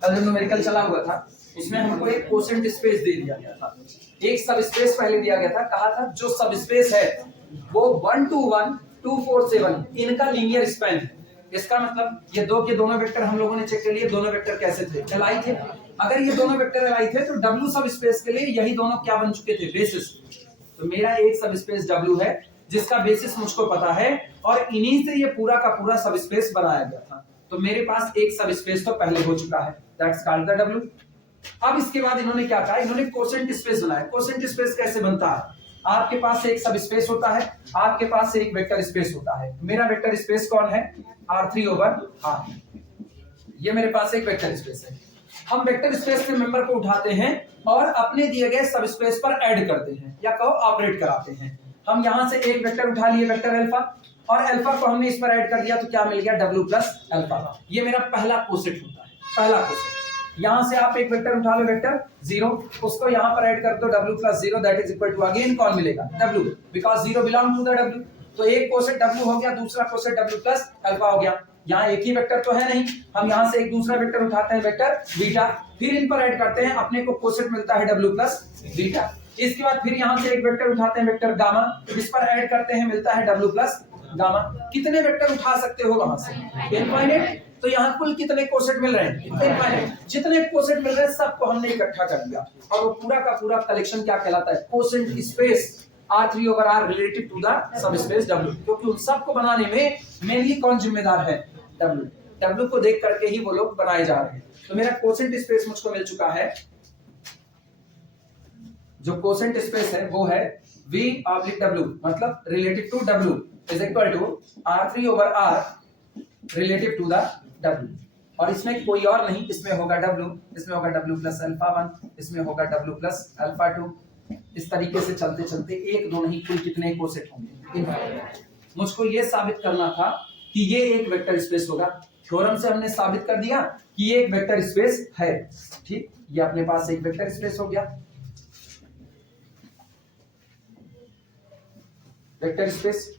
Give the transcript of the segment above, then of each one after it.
कल जो न्यूमेरिकल चला हुआ था उसमें हमको एक कोसेंट स्पेस दे दिया गया था, एक सब स्पेस पहले दिया गया था, कहा था जो सब स्पेस है वो 1 2 1 2 4 7 इनका लीनियर स्पैन है। इसका मतलब ये दो के दोनों वेक्टर हम लोगों ने चेक कर लिए, दोनों वेक्टर कैसे थे, एलाई थे। अगर ये दोनों वेक्टर एलाई थे तो W सब स्पेस के लिए यही दोनों क्या बन चुके थे, बेसिस। तो मेरा एक सब स्पेस W है जिसका बेसिस मुझको पता है और इन्हीं से ये पूरा का पूरा सब स्पेस बनाया गया था। तो मेरे पास एक सब स्पेस तो पहले हो चुका है, दैट्स कॉल्ड द W। अब इसके बाद इन्होंने क्या कहा, इन्होंने कोसेंट स्पेस बनाया। कोसेंट स्पेस कैसे बनता है, आपके पास एक सब स्पेस होता है, आपके पास एक वेक्टर स्पेस होता है। मेरा वेक्टर स्पेस कौन है, R3/R। ये मेरे पास एक वेक्टर स्पेस है। हम वेक्टर स्पेस के मेंबर को उठाते हैं और अपने दिए गए सब स्पेस पर ऐड करते हैं या कहो ऑपरेट कराते हैं। हम यहां से एक वेक्टर उठा लिए, वेक्टर अल्फा, और अल्फा को हमने इस पर ऐड कर दिया तो क्या मिल गया, W प्लस अल्फा। ये मेरा पहला कोसेट होता है, पहला कोसेट। यहां से आप एक वेक्टर उठा लो, वेक्टर 0, उसको यहां पर ऐड कर दो W plus 0 that is equal to again कौन मिलेगा, W, because 0 belong to the W। तो एक कोसेट W हो गया, दूसरा कोसेट W प्लस अल्फा हो गया। यहाँ एक ही वेक्टर तो है नहीं, हम यहाँ से एक दूसरा वेक्टर उठाते हैं, वेक्टर बीटा, फिर इन पर ऐड करते हैं, अपने को कोसेट मिलता है W प्लस बीटा। इसके बाद फिर यहाँ से एक वेक्टर उठाते हैं, वेक्टर गामा, इस पर ऐड करते हैं, मिलता है W प्लस गामा। कितने वेक्टर उठा सकते हो वहां से, इनफाइनाइट। तो यहाँ कुल कितने कोसेट मिल रहे हैं, इनफाइनाइट। जितने कोसेट मिल रहे हैं सबको हमने इकट्ठा कर दिया और वो पूरा का पूरा कलेक्शन क्या कहलाता है, quotient space R3/R related to the sub space W। क्योंकि उन सबको बनाने में मेनली कौन जिम्मेदार है, W। W को देख करके ही वो लोग बनाए जा रहे हैं। तो मेरा कोसेंट स्पेस मुझको मिल चुका है। जो कोसेंट स्पेस है वो है V/W, मतलब related to W is equal to R3/R relative to the W। और इसमें कोई और नहीं, इसमें होगा W, इसमें होगा W प्लस अल्फा 1, इसमें होगा W प्लस अल्फा 2। इस तरीके से चलते चलते एक दो नहीं कुल कितने कोसेट होंगे। मुझको ये साबित करना था कि ये एक वेक्टर स्पेस होगा। थ्योरम से हमने साबित कर दिया कि ये एक वेक्टर स्पेस है, ठीक। ये अपने पास एक वेक्टर स्पेस हो गया, वेक्टर स्पेस।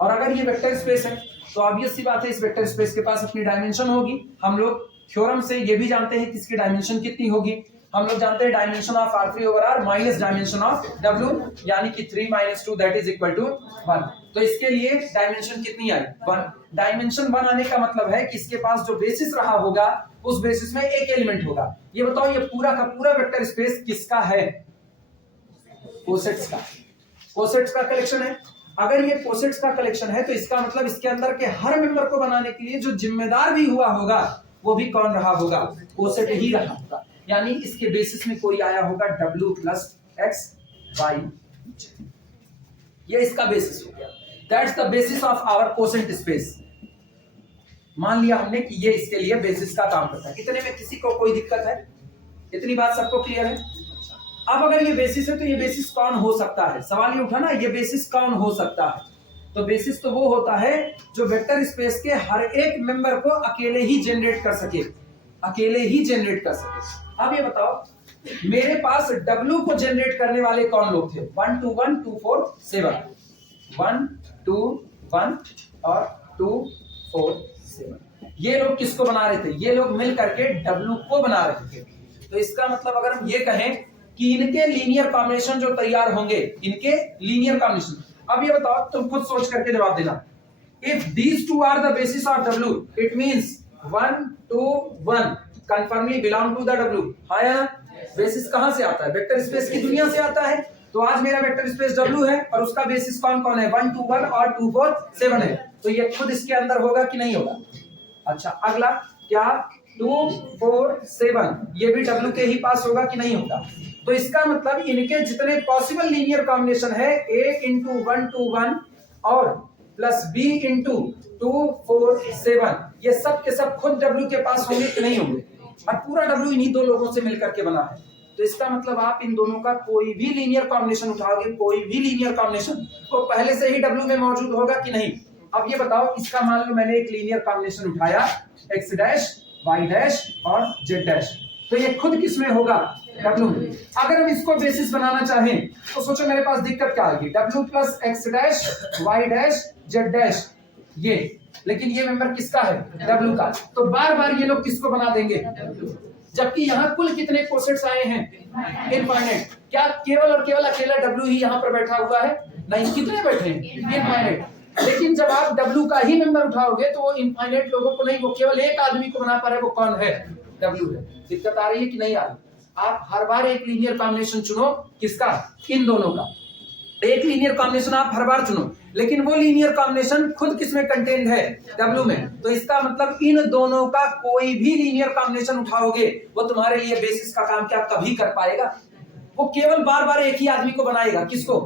और अगर ये वेक्टर स्पेस है तो ऑब्वियस सी बात है इस वेक्टर स्पेस के पास अपनी डायमेंशन होगी। हम लोग थ्योरम से ये भी जानते हैं कि इसकी डायमेंशन कितनी होगी। हम लोग जानते हैं dimension of R3/R minus dimension of W, यानी कि 3 - 2 दैट इज इक्वल टू 1। तो इसके लिए डायमेंशन कितनी आई, 1। डायमेंशन 1 आने का मतलब है कि इसके पास जो बेसिस रहा होगा उस बेसिस में एक एलिमेंट होगा। ये बताओ ये पूरा का पूरा वेक्टर स्पेस किसका है, कोसेट्स का। कोसेट्स का कलेक्शन है। अगर ये कोसेट्स का कलेक्शन है तो इसका मतलब इसके अंदर के हर मेंबर को बनाने के लिए जो जिम्मेदार भी हुआ होगा वो भी कौन रहा होगा, कोसेट ही रहा होगा। यानी इसके बेसिस में कोई आया होगा W प्लस X Y, ये इसका बेसिस हो गया। That's the basis of our quotient space. मान लिया हमने कि ये इसके लिए बेसिस का काम करता है। इतने में किसी को कोई दिक्कत है, इतनी बात सबको क्लियर है। अब अगर ये बेसिस है तो ये बेसिस कौन हो सकता है, सवाल ये उठा ना, ये बेसिस कौन हो सकता है। तो बेसिस तो वो होता है जो वेक्टर स्पेस के हर एक मेंबर को अकेले ही जनरेट कर सके, अकेले ही जनरेट कर सके। अब ये बताओ मेरे पास W को जनरेट करने वाले कौन लोग थे, 1 2 1 2 4 7, 1 2 1 और 2 4 7। ये लोग किसको बना रहे थे, ये लोग मिल करके W को बना रहे थे। तो इसका मतलब अगर हम ये कहें कि इनके लीनियर कॉम्बिनेशन जो तैयार होंगे, इनके लीनियर कॉम्बिनेशन। अब ये बताओ, तुम खुद सोच करके जवाब देना। If these two are the basis of W, it means 1 2 1 confirmly belong to the W। हाँ या ना, बेसिस कहां से आता है, वेक्टर स्पेस की दुनिया से आता है। तो आज मेरा वेक्टर स्पेस W है और उसका बेसिस कौन कौन है, 1 2 1 और 2 4 7 है। तो ये खुद इसके अंदर होगा कि नहीं होगा। अच्छा अगला क्या, 2 4 7 ये भी W के ही पास होगा कि नहीं होगा। तो इसका मतलब इनके जितने पॉसिबल लीनियर कॉम्बिनेशन है A × 1 2 1 और प्लस B × 2 4 7, ये सब के सब खुद W के पास होंगे कि नहीं होंगे। और पूरा W इन्हीं दो लोगों से मिलकर के बना है। तो इसका मतलब आप इन दोनों का कोई भी लीनियर कॉम्बिनेशन उठाओगे, कोई भी लीनियर कॉम्बिनेशन तो पहले से ही W में मौजूद होगा कि नहीं। अब ये बताओ, इसका मान लो मैंने एक लीनियर कॉम्बिनेशन उठाया x डैश y डैश और z डैश, तो ये खुद किसमें होगा, W में। अगर हम इसको बेसिस बनाना चाहें तो सोचो मेरे पास दिक्कत क्या आएगी, W plus x dash y dash z dash, ये लेकिन ये मेंबर किसका है, W का। तो बार बार ये लोग किसको बना देंगे, जबकि यहाँ कुल कितने कोसेट्स आए हैं, इनफाइनाइट। क्या केवल और केवल अकेला W ही यहाँ पर बैठा हुआ है, नहीं, कितने बैठे हैं, इनफाइनाइट। लेकिन जब आप W का ही मेंबर उठाओगे तो वो इनफाइनाइट लोगों को नहीं, वो केवल एक आदमी को बना पा रहे, वो कौन है, W है। दिक्कत आ रही है कि नहीं आ रही। आप हर बार एक लीनियर कॉम्बिनेशन चुनो, किसका, इन दोनों का एक लीनियर कॉम्बिनेशन आप हर बार चुनो, लेकिन वो लीनियर कॉम्बिनेशन खुद किसमें कंटेन्ड है, W में। तो इसका मतलब इन दोनों का कोई भी लीनियर कॉम्बिनेशन उठाओगे वो तुम्हारे लिए बेसिस का काम क्या कभी कर पाएगा, वो केवल बार बार एक ही आदमी को बनाएगा, किसको,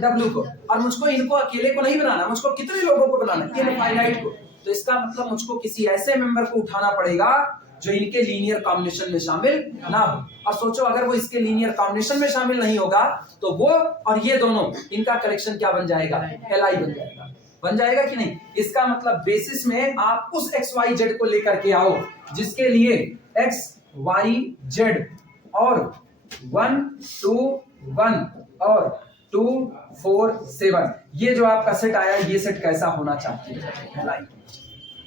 W को। और मुझको इनको अकेले को नहीं बनाना, मुझको कितने लोगों को बनाना है, इनफाइनाइट को। तो इसका मतलब मुझको किसी ऐसे मेंबर को उठाना पड़ेगा जो इनके लीनियर कॉम्बिनेशन में शामिल ना हो। और सोचो अगर वो इसके लीनियर कॉम्बिनेशन में शामिल नहीं होगा तो वो और ये दोनों, इनका कलेक्शन क्या बन जाएगा, Li बन जाएगा कि नहीं। इसका मतलब बेसिस में आप उस XYZ को लेकर के आओ जिसके लिए XYZ और 1 2 1 और 2 4 7 ये जो आपका सेट आया, ये सेट कैसा होना चाहिए, Li।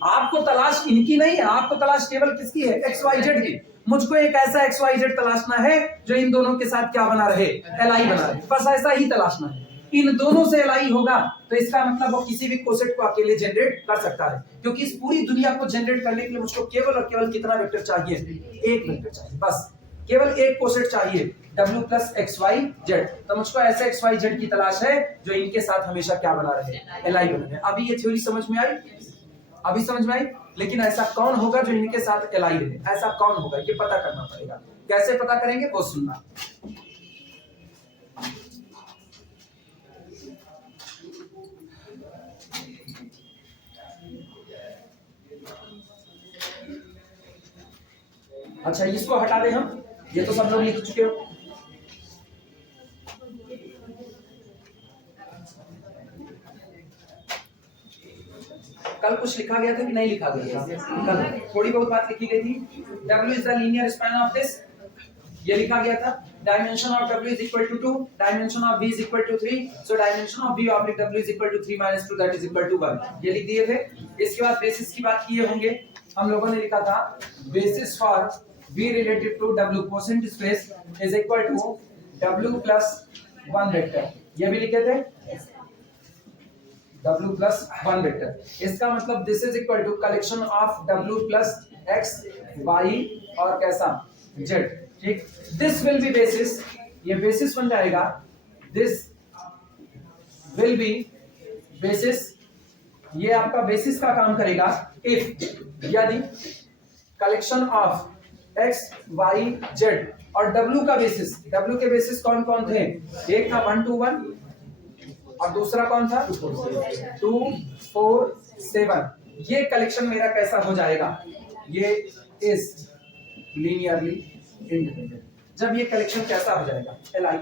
आपको तलाश इनकी नहीं है, आपको तलाश केवल किसकी है, XYZ की। मुझको एक ऐसा XYZ तलाशना है जो इन दोनों के साथ क्या बना रहे, Li बना रहे, बस ऐसा ही तलाशना है। इन दोनों से Li होगा तो इसका मतलब वो किसी भी कोसेट को अकेले जनरेट कर सकता है, क्योंकि इस पूरी दुनिया को जनरेट करने के लिए मुझको केवल और केवल कितना वेक्टर चाहिए, एक वेक्टर चाहिए, बस केवल एक कोसेट चाहिए, W प्लस XYZ। तो मुझको ऐसे XYZ की तलाश है जो इनके साथ हमेशा क्या बना रहे, Li बना रहे। अभी ये थ्योरी समझ में आई, अभी समझ में आई। लेकिन ऐसा कौन होगा जो इनके साथ Li रहे, ऐसा कौन होगा ये पता करना पड़ेगा। कैसे पता करेंगे वो सुनना। अच्छा इसको हटा दें हम, ये तो सब लोग लिख चुके हो। कल कुछ लिखा गया था कि नहीं लिखा गया था, कल थोड़ी बहुत बात लिखी गई थी। W is the linear span of this, ये लिखा गया था। Dimension of W is equal to 2, dimension of V is equal to 3, so dimension of V oblique W is equal to 3 - 2 that is equal to 1, ये लिख दिए थे। इसके बाद बेसिस की बात किए होंगे, हम लोगों ने लिखा था basis for V related to W quotient space is equal to W plus 1 vector, ये भी लिखे थे, W प्लस 1 वेक्टर। इसका मतलब this is equal to collection of W plus X Y और कैसा Z, ठीक। दिस विल बी बेसिस, ये बेसिस बन जाएगा, दिस विल बी बेसिस, ये आपका बेसिस का काम करेगा इफ यदि collection of X Y Z और W का बेसिस, W के बेसिस कौन कौन थे, एक था 1 2 1 और दूसरा कौन था 2 4 7, ये कलेक्शन मेरा कैसा हो जाएगा, ये इज लीनियरली इंडिपेंडेंट। जब ये कलेक्शन कैसा हो जाएगा, Li।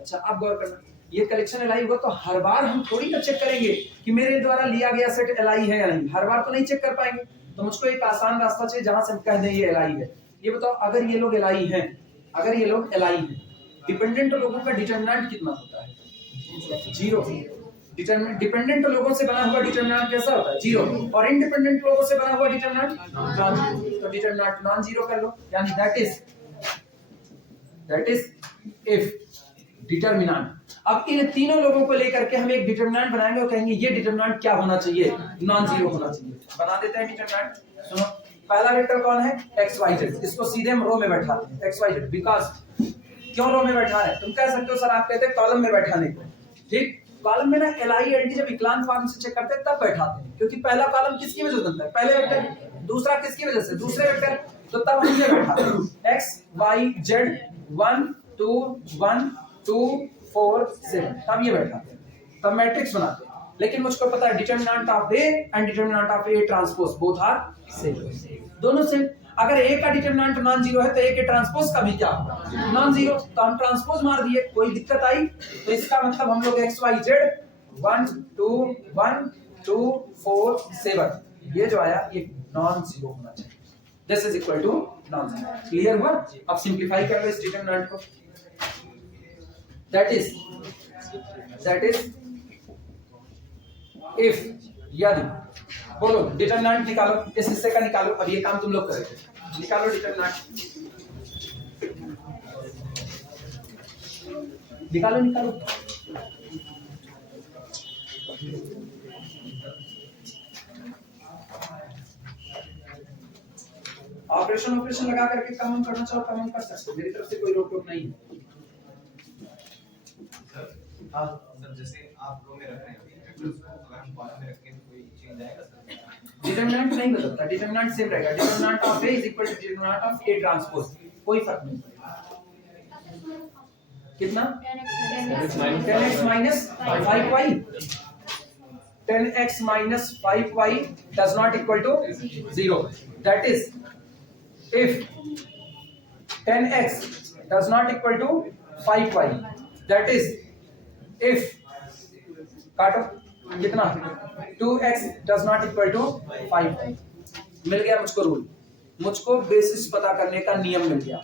अच्छा आप गौर करना, ये कलेक्शन Li होगा तो हर बार हम थोड़ी ना चेक करेंगे कि मेरे द्वारा लिया गया सेट Li है या नहीं, हर बार तो नहीं चेक कर पाएंगे। तो मुझको एक आसान रास्ता चाहिए जहां से हम कह दें ये Li है। ये बताओ अगर ये लोग Li हैं, अगर ये लोग Li हैं, डिपेंडेंट लोगों का डिटरमिनेंट कितना होता है, 0। डिपेंडेंट लोगों से बना हुआ डिटरमिनेंट कैसा होता है, 0, और इंडिपेंडेंट लोगों से बना हुआ डिटरमिनेंट नॉन जीरो। तो डिटरमिनेंट नॉन जीरो कर लो, यानी दैट इज इफ डिटरमिनेंट। अब इन तीनों लोगों को लेकर के हम एक डिटरमिनेंट बनाएंगे और कहेंगे ये डिटरमिनेंट क्या होना चाहिए, नॉन जीरो होना चाहिए। बना देते हैं डिटरमिनेंट। सुनो, पहला वेक्टर कौन है, XYZ, इसको सीधे हम रो में बैठाते हैं XYZ, बिकॉज़ क्यों रो में बैठा है, तुम कह सकते हो सर आप कहते हैं कॉलम में बैठाने को, ठीक। कॉलम में ना LI जब इक्लान फॉर्म से चेक करते हैं तब बैठाते हैं, क्योंकि पहला कॉलम किसकी वजह से बनता है, पहले वेक्टर, दूसरा किसकी वजह से, दूसरे वेक्टर, तो तब हम ये बैठाते हैं XYZ 1 2 1 2 4 7, तब ये बैठाते हैं, तब मैट्रिक्स बनाते हैं। लेकिन मुझको पता है determinant of A and determinant of A transpose both are same, दोनों सेम। अगर A का डिटरमिनेंट नॉन जीरो है तो A के ट्रांसपोज का भी क्या होगा, नॉन जीरो, तो हम ट्रांसपोज मार दिए, कोई दिक्कत आई। तो इसका मतलब हम लोग XYZ 1 2 1 2 4 7 ये जो आया ये नॉन जीरो होना चाहिए, this is equal to nonsense. Clear हुआ? अब सिंप्लीफाई कर लो इस डिटरमिनेंट को। दैट इज इफ, यदि, बोलो डिटरमिनेंट निकालो, इस हिस्से का निकालो। अब ये काम तुम लोग करेंगे, निकालो डिटरमिनेंट, निकालो निकालो। ऑपरेशन लगा करके कम करना चाहो कम कर सकते हो, मेरी तरफ से कोई रोक टोक नहीं है। हाँ सर, जैसे आप रो में रख रहे हैं वेक्टर्स को, अगर हम कॉलम में रखें तो कोई चेंज आएगा सर? डिटरमिनेंट नहीं बदलता, डिटरमिनेंट सेम रहेगा। Determinant of A is equal to determinant of A transpose, कोई फर्क नहीं। कितना? 10x minus 5y, 10x minus 5y does not equal to 0. That is, if 10x does not equal to 5y, that is, if काटो कितना 2x does not equal to 5y। मिल गया मुझको rule, मुझको basis पता करने का नियम मिल गया।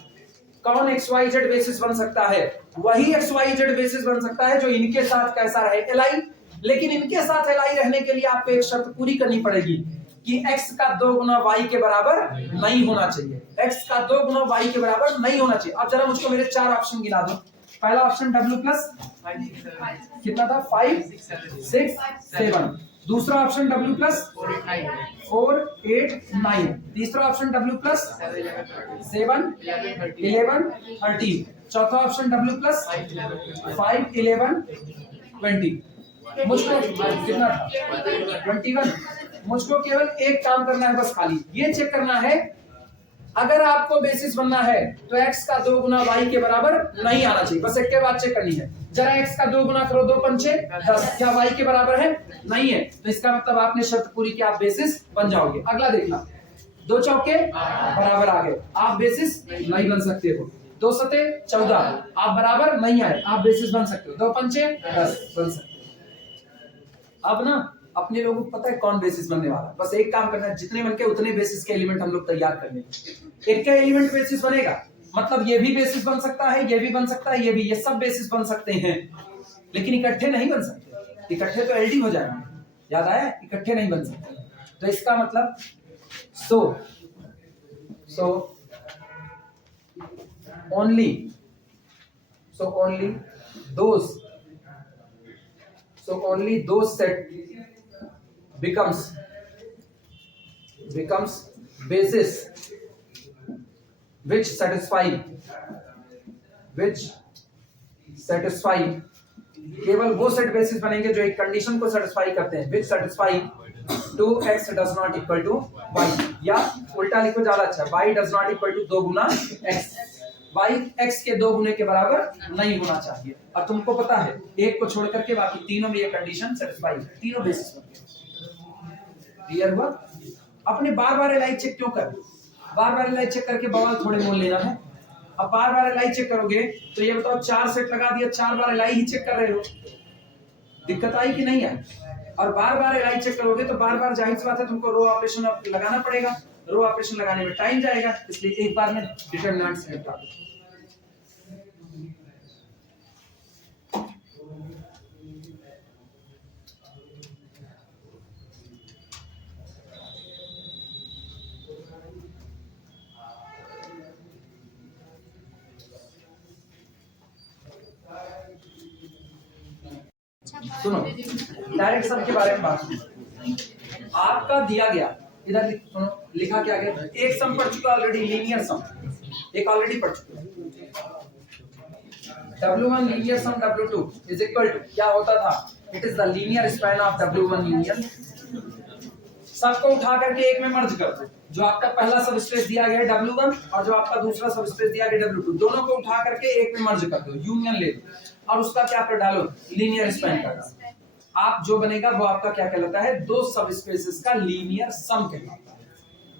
कौन XYZ बेसिस बन सकता है? वही XYZ बेसिस बन सकता है जो इनके साथ कैसा रहे, LI। लेकिन इनके साथ LI रहने के लिए आपको एक शर्त पूरी करनी पड़ेगी कि x का 2 गुना y के बराबर नहीं होना चाहिए। x का 2 गुना y के बराबर नहीं होना चाहिए। अब जरा मुझको मेरे 4 ऑप्शन गिना दो। पहला ऑप्शन W प्लस कितना था? 5 6 7। दूसरा ऑप्शन W प्लस 4 8 9। तीसरा ऑप्शन W प्लस 7 11 13। चौथा ऑप्शन W प्लस 5 11 20। मुझको कितना था? 21। मुझको केवल एक काम करना है, बस खाली ये चेक करना है, अगर आपको बेसिस बनना है तो x का 2 गुना y के बराबर नहीं आना चाहिए। बस एक के बाद चेक करनी है। जरा x का 2 गुना करो, 2 पंचे 10, क्या y के बराबर है? नहीं है, तो इसका मतलब आपने शर्त पूरी की, आप बेसिस बन जाओगे। अगला देखना, 2 चौके बराबर आ गए, आप बेसिस नहीं बन सकते हो। 2 सते 14, आप बराबर नहीं आए, आप बेसिस बन सकते हो। 2 पंचे 10 बन सकते हो। अब ना अपने लोगों को पता है कौन बेसिस बनने वाला है, बस एक काम करना है, जितने बन के उतने बेसिस के एलिमेंट हम लोग तैयार कर लेंगे। एक का एलिमेंट बेसिस बनेगा, मतलब ये भी बेसिस बन सकता है, ये भी बन सकता है, ये भी, ये सब बेसिस बन सकते हैं, लेकिन इकट्ठे नहीं बन सकते। इकट्ठे तो एलडी हो जाएंगे, याद आया? इकट्ठे नहीं बन सकते। तो इसका मतलब only those set becomes basis which satisfy केवल वो सेट बेसिस बनेंगे जो एक कंडीशन को सेटिस्फाई करते हैं, which satisfy 2x does not equal to y, या उल्टा लिखो ज्यादा अच्छा, y does not equal to 2 Guna x, y x के 2 गुने के बराबर नहीं होना चाहिए। और तुमको पता है एक को छोड़ करके बाकी तीनों में ये कंडीशन सेटिस्फाई है, तीनों बेसिस बन गए। क्लियर हुआ? अपने बार-बार एलआई चेक क्यों कर? बार-बार एलआई चेक करके बवाल थोड़े मोल लेना है। अब बार-बार एलआई चेक करोगे तो ये बताओ 4 सेट लगा दिया, 4 बार एलआई ही चेक कर रहे हो, दिक्कत आई कि नहीं आई? और बार-बार एलआई चेक करोगे तो बार-बार जाहिर सी बात है तुमको रो ऑपरेशन लगाना पड़ेगा, रो ऑपरेशन लगाने में टाइम जाएगा, इसलिए एक बार में डिटरमिनेंट से निपटा दो। सुनो, डायरेक्ट सम के बारे में बात आपका दिया गया, इधर सुनो लिखा क्या गया, एक सम पढ़ चुका ऑलरेडी, लीनियर सम एक ऑलरेडी पढ़ चुका। W1 linear sum W2 is equal to क्या होता था? It is the linear span of W1 union. सबको उठा करके एक में मर्ज कर दो, जो आपका पहला सबस्पेस दिया गया है W1 और जो आपका दूसरा सबस्पेस दिया गया W2, दोनों को उठा करके एक में मर्ज कर दो, यूनियन ले लो और उसका क्या कर डालो? लीनियर स्पैन कर डालो। आप जो बनेगा वो आपका क्या कहलाता है? दो सबस्पेसेस का लीनियर सम कहलाता है।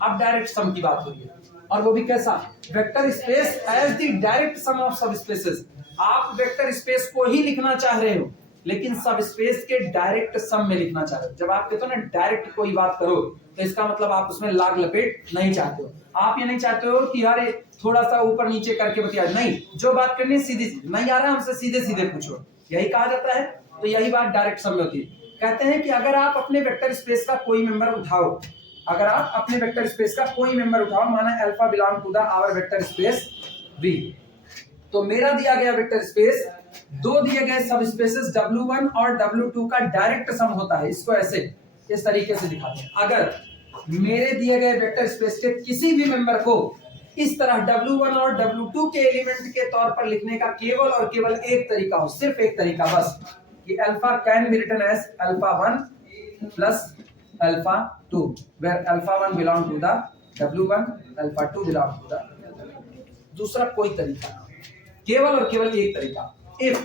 अब डायरेक्ट सम की बात हो रही है, और वो भी कैसा? Vector space as the direct sum of subspaces. आप वेक्टर स्पेस को ही लिखना चाह रहे हो, लेकिन सब स्पेस के डायरेक्ट सम में लिखना चाहते हो। जब आप कहते हो ना डायरेक्ट कोई बात करो तो इसका मतलब आप उसमें लाग लपेट नहीं चाहते हो। आप ये नहीं चाहते हो कि यार थोड़ा सा ऊपर नीचे करके बतिया, नहीं, जो बात करनी है सीधी, नहीं आ रहा है हमसे सीधे सीधे पूछो, यही कहा जाता है। तो यही बात डायरेक्ट सम में होती है। कहते हैं कि अगर आप अपने वेक्टर स्पेस का कोई मेंबर उठाओ, अगर आप अपने वेक्टर स्पेस का कोई मेंबर उठाओ, माना alpha belong to the our vector space V, तो मेरा दिया गया वेक्टर स्पेस दो दिए गए सब स्पेसेस W1 और W2 का डायरेक्ट सम होता है। इसको ऐसे इस तरीके से दिखाते हैं। अगर मेरे दिए गए वेक्टर स्पेस के किसी भी मेंबर को इस तरह W1 और W2 के एलिमेंट के तौर पर लिखने का केवल और केवल एक तरीका हो, सिर्फ एक तरीका बस, कि alpha can be written as alpha 1 plus alpha 2, where alpha 1 belong to the W1, alpha 2 belong to the. दूसरा कोई तरीका, केवल और केवल एक तरीका, if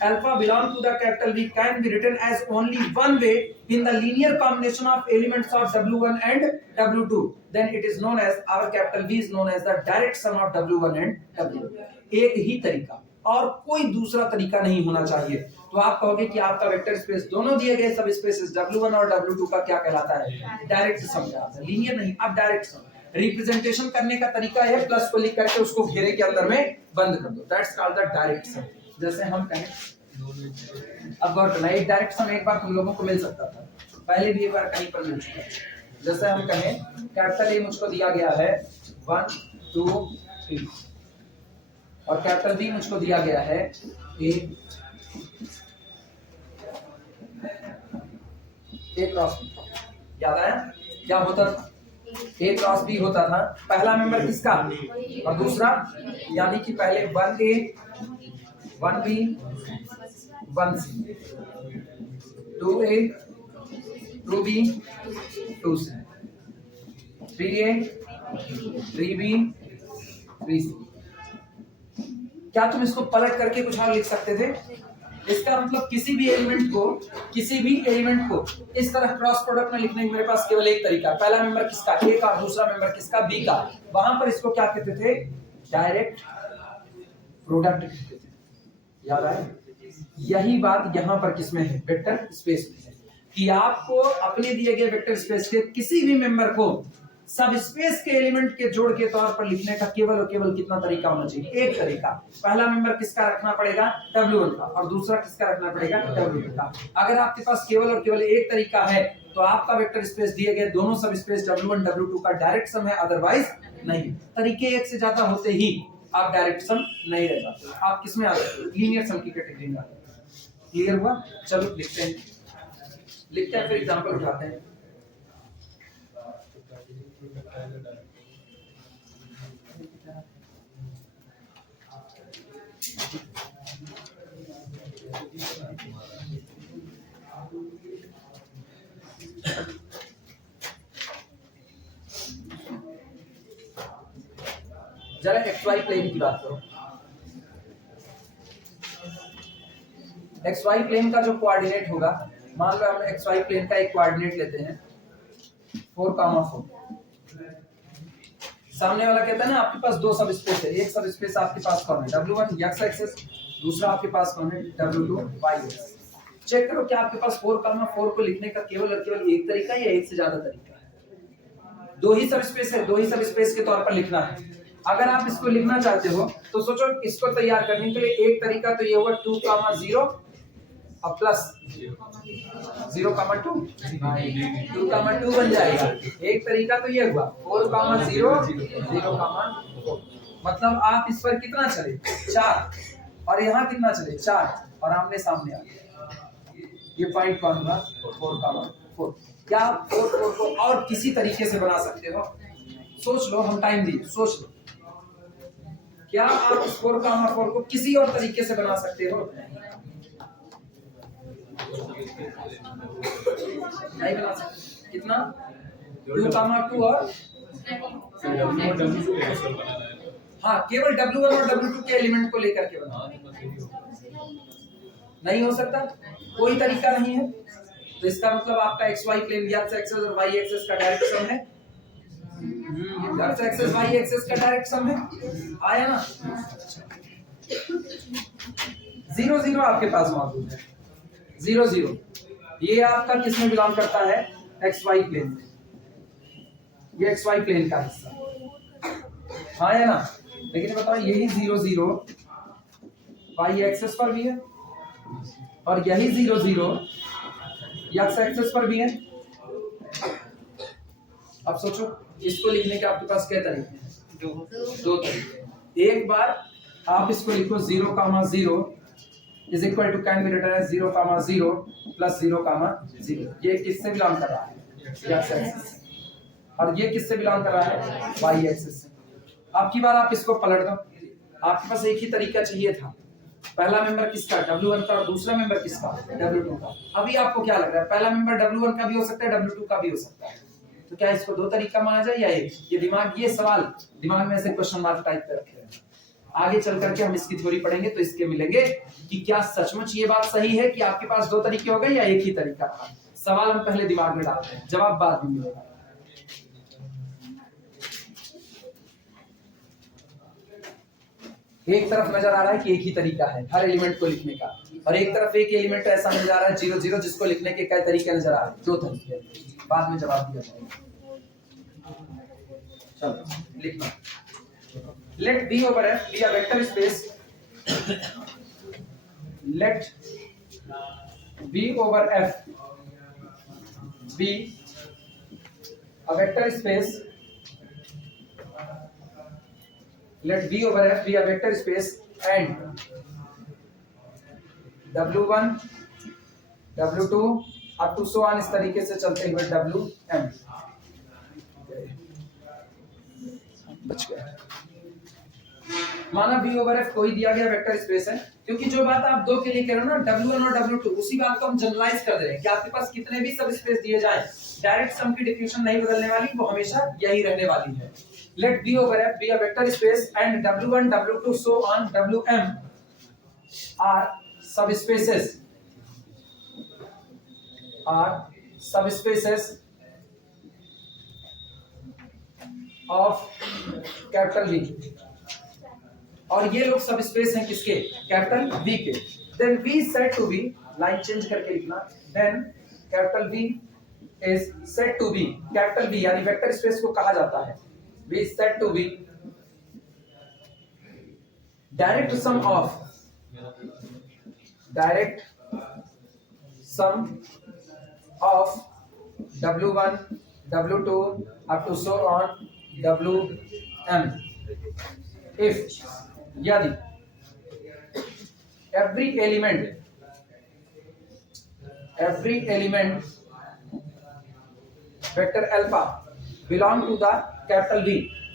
alpha belong to the capital V can be written as only one way in the linear combination of elements of W1 and W2, then it is known as, our capital V is known as the direct sum of W1 and W2। एक ही तरीका और कोई दूसरा तरीका नहीं होना चाहिए। तो आप कहोगे कि आपका वेक्टर स्पेस दोनों दिए गए सब स्पेसेस W1 और W2 का क्या कहलाता है? डायरेक्ट सम कहलाता है। लीनियर नहीं, अब डायरेक्ट सम। रिप्रेजेंटेशन करने का तरीका है प्लस को लिख करके उसको घेरे के अंदर में बंद कर दो, दैट्स कॉल्ड द डायरेक्ट सम। जैसे हम कहें, अब गौर करना, एक डायरेक्ट सम एक बार तुम लोगों को मिल सकता था, पहले भी एक बार कहीं पर मिल चुका है। जैसे हम कहें कैपिटल ए मुझको दिया गया है 1 2 3 और कैपिटल बी मुझको दिया गया है ए क्रॉस बी। याद आया क्या होता था? ए क्रॉस बी होता था। पहला मेंबर किसका और दूसरा, यानी कि पहले 1A 1B 1C, 2A 2B 2C, 3A 3B 3C। क्या तुम इसको पलट करके कुछ और लिख सकते थे? इसका मतलब किसी भी एलिमेंट को इस तरह क्रॉस प्रोडक्ट में लिखने का मेरे पास केवल एक तरीका, पहला मेंबर किसका ए का, दूसरा मेंबर किसका बी का, वहां पर इसको क्या कहते थे? डायरेक्ट प्रोडक्ट कहते थे। याद आए? यही बात यहां पर किसमें है? वेक्टर स्पेस में है, कि आपको अपने दिए गए वेक्टर स्पेस के किसी भी मेंबर को सब स्पेस के एलिमेंट के जोड़ के तौर पर लिखने का केवल और केवल कितना तरीका होना चाहिए? एक तरीका। पहला मेंबर किसका रखना पड़ेगा? W1 का, और दूसरा किसका रखना पड़ेगा? W2 का। अगर आपके पास केवल और केवल एक तरीका है तो आपका वेक्टर स्पेस दिए गए दोनों सब स्पेस W1 W2 का डायरेक्ट सम है, अदरवाइज नहीं। तरीके एक से ज्यादा होते ही आप डायरेक्ट सम नहीं रह जाते, आप किसमें आ जाते? लीनियर सम की कैटेगरी में आते हैं। क्लियर हुआ? चलो लिखते हैं फिर एग्जांपल उठाते हैं। जरा XY प्लेन की बात करो। XY प्लेन का जो कोऑर्डिनेट होगा, मान लो हम XY प्लेन का एक कोऑर्डिनेट लेते हैं 4,4। सामने वाला कहता है ना आपके पास दो सब स्पेस है, एक सब स्पेस आपके पास कौन है? W1 x एक्सिस, दूसरा आपके पास कौन है? W2 y axis. चेक करो क्या आपके पास 4,4 को लिखने का केवल और केवल एक तरीका है या एक से ज्यादा तरीका है? दो ही सब स्पेस है, दो ही सब स्पेस के तौर पर लिखना है। अगर आप इसको लिखना चाहते हो तो सोचो, इसको तैयार करने के लिए एक तरीका तो ये होगा 2,0 और प्लस 0,2 2,2 बन जाएगा। एक तरीका तो ये हुआ 4,0 0,4, मतलब आप इस पर कितना चले? 4, और यहाँ कितना चले? 4, और आमने सामने आ गया। ये पॉइंट कौन हुआ? 4,4। क्या आप 4,4 को और किसी तरीके से बना सकते हो? सोच लो, हम टाइम दिए, सोच लो। क्या आप इस 4,4 को किसी और तरीके से बना सकते हो? नहीं बना सकते। कितना? 2,2 और हाँ, केवल W1 और W2 के एलिमेंट को लेकर के बना, नहीं हो सकता, कोई तरीका नहीं है। तो इसका मतलब आपका XY प्लेन x एक्सिस और y एक्सिस का डायरेक्ट सम है। x एक्सिस y एक्सिस का डायरेक्ट सम है, आया ना? 0 0 आपके पास मौजूद है। 0 0, ये आपका किसमें बिलोंग करता है? XY प्लेन में, ये XY प्लेन का हिस्सा, हाँ है ना? लेकिन बताओ यही 0 0 Y एक्सेस पर भी है और यही 0 0 X एक्सेस पर भी है। अब सोचो इसको लिखने के आपके पास क्या तरीके हैं? दो तरीके। एक बार आप इसको लिखो 0,0 is equal to can be written as 0,0 plus 0,0। ये किससे बिलोंग कर रहा है? X axis. और ये किससे बिलोंग कर रहा है? Y एक्सिस से। अब की बार आप इसको पलट दो, आपके पास एक ही तरीका चाहिए था। पहला मेंबर किसका? W1 का, और दूसरा मेंबर किसका? W2 का। अभी आपको क्या लग रहा है? पहला मेंबर W1 का भी हो सकता है, W2 का भी हो सकता है। तो क्या इसको दो तरीका माना जाए या एक? ये दिमाग, ये सवाल दिमाग में ऐसे क्वेश्चन मार्क टाइप पे रखे हैं। आगे चल करके हम इसकी थ्योरी पढ़ेंगे तो इसके मिलेंगे कि क्या सचमुच ये बात सही है कि आपके पास दो तरीके हो गए या एक ही तरीका था। सवाल हम पहले दिमाग में डालते हैं, जवाब बाद में मिलेगा। एक तरफ नजर आ रहा है कि एक ही तरीका है हर एलिमेंट को लिखने का, और एक तरफ एक एलिमेंट ऐसा नजर आ रहा है 0 0 जिसको लिखने के कई तरीके नजर आ रहे हैं। दो तरीके, बाद में जवाब दिया जाएगा। चलो लिखना, late B over F be a vector space, let B over F be a vector space, let B over F be a vector space and W1 W2 up to so on, इस तरीके से चलते हुए WM बच गया। माना B over F कोई दिया गया वेक्टर स्पेस है, क्योंकि जो बात आप दो के लिए कह रहे हो ना W1 और W2, उसी बात को हम जनरलाइज कर दे रहे हैं कि आपके पास कितने भी सब स्पेस दिए जाएं, डायरेक्ट सम की डिफ्यूजन नहीं बदलने वाली, वो हमेशा यही रहने वाली है। Let B over F be a vector space and W1 W2 so on Wm are subspaces of capital V, और ये लोग सब स्पेस हैं किसके? कैपिटल V के। Then V set to be, line change करके लिखना, then capital V is set to be, capital V यानी vector space को कहा जाता है V is said to be direct sum of W1 W2 up to so on Wm if यदि every element vector alpha belong to the capital V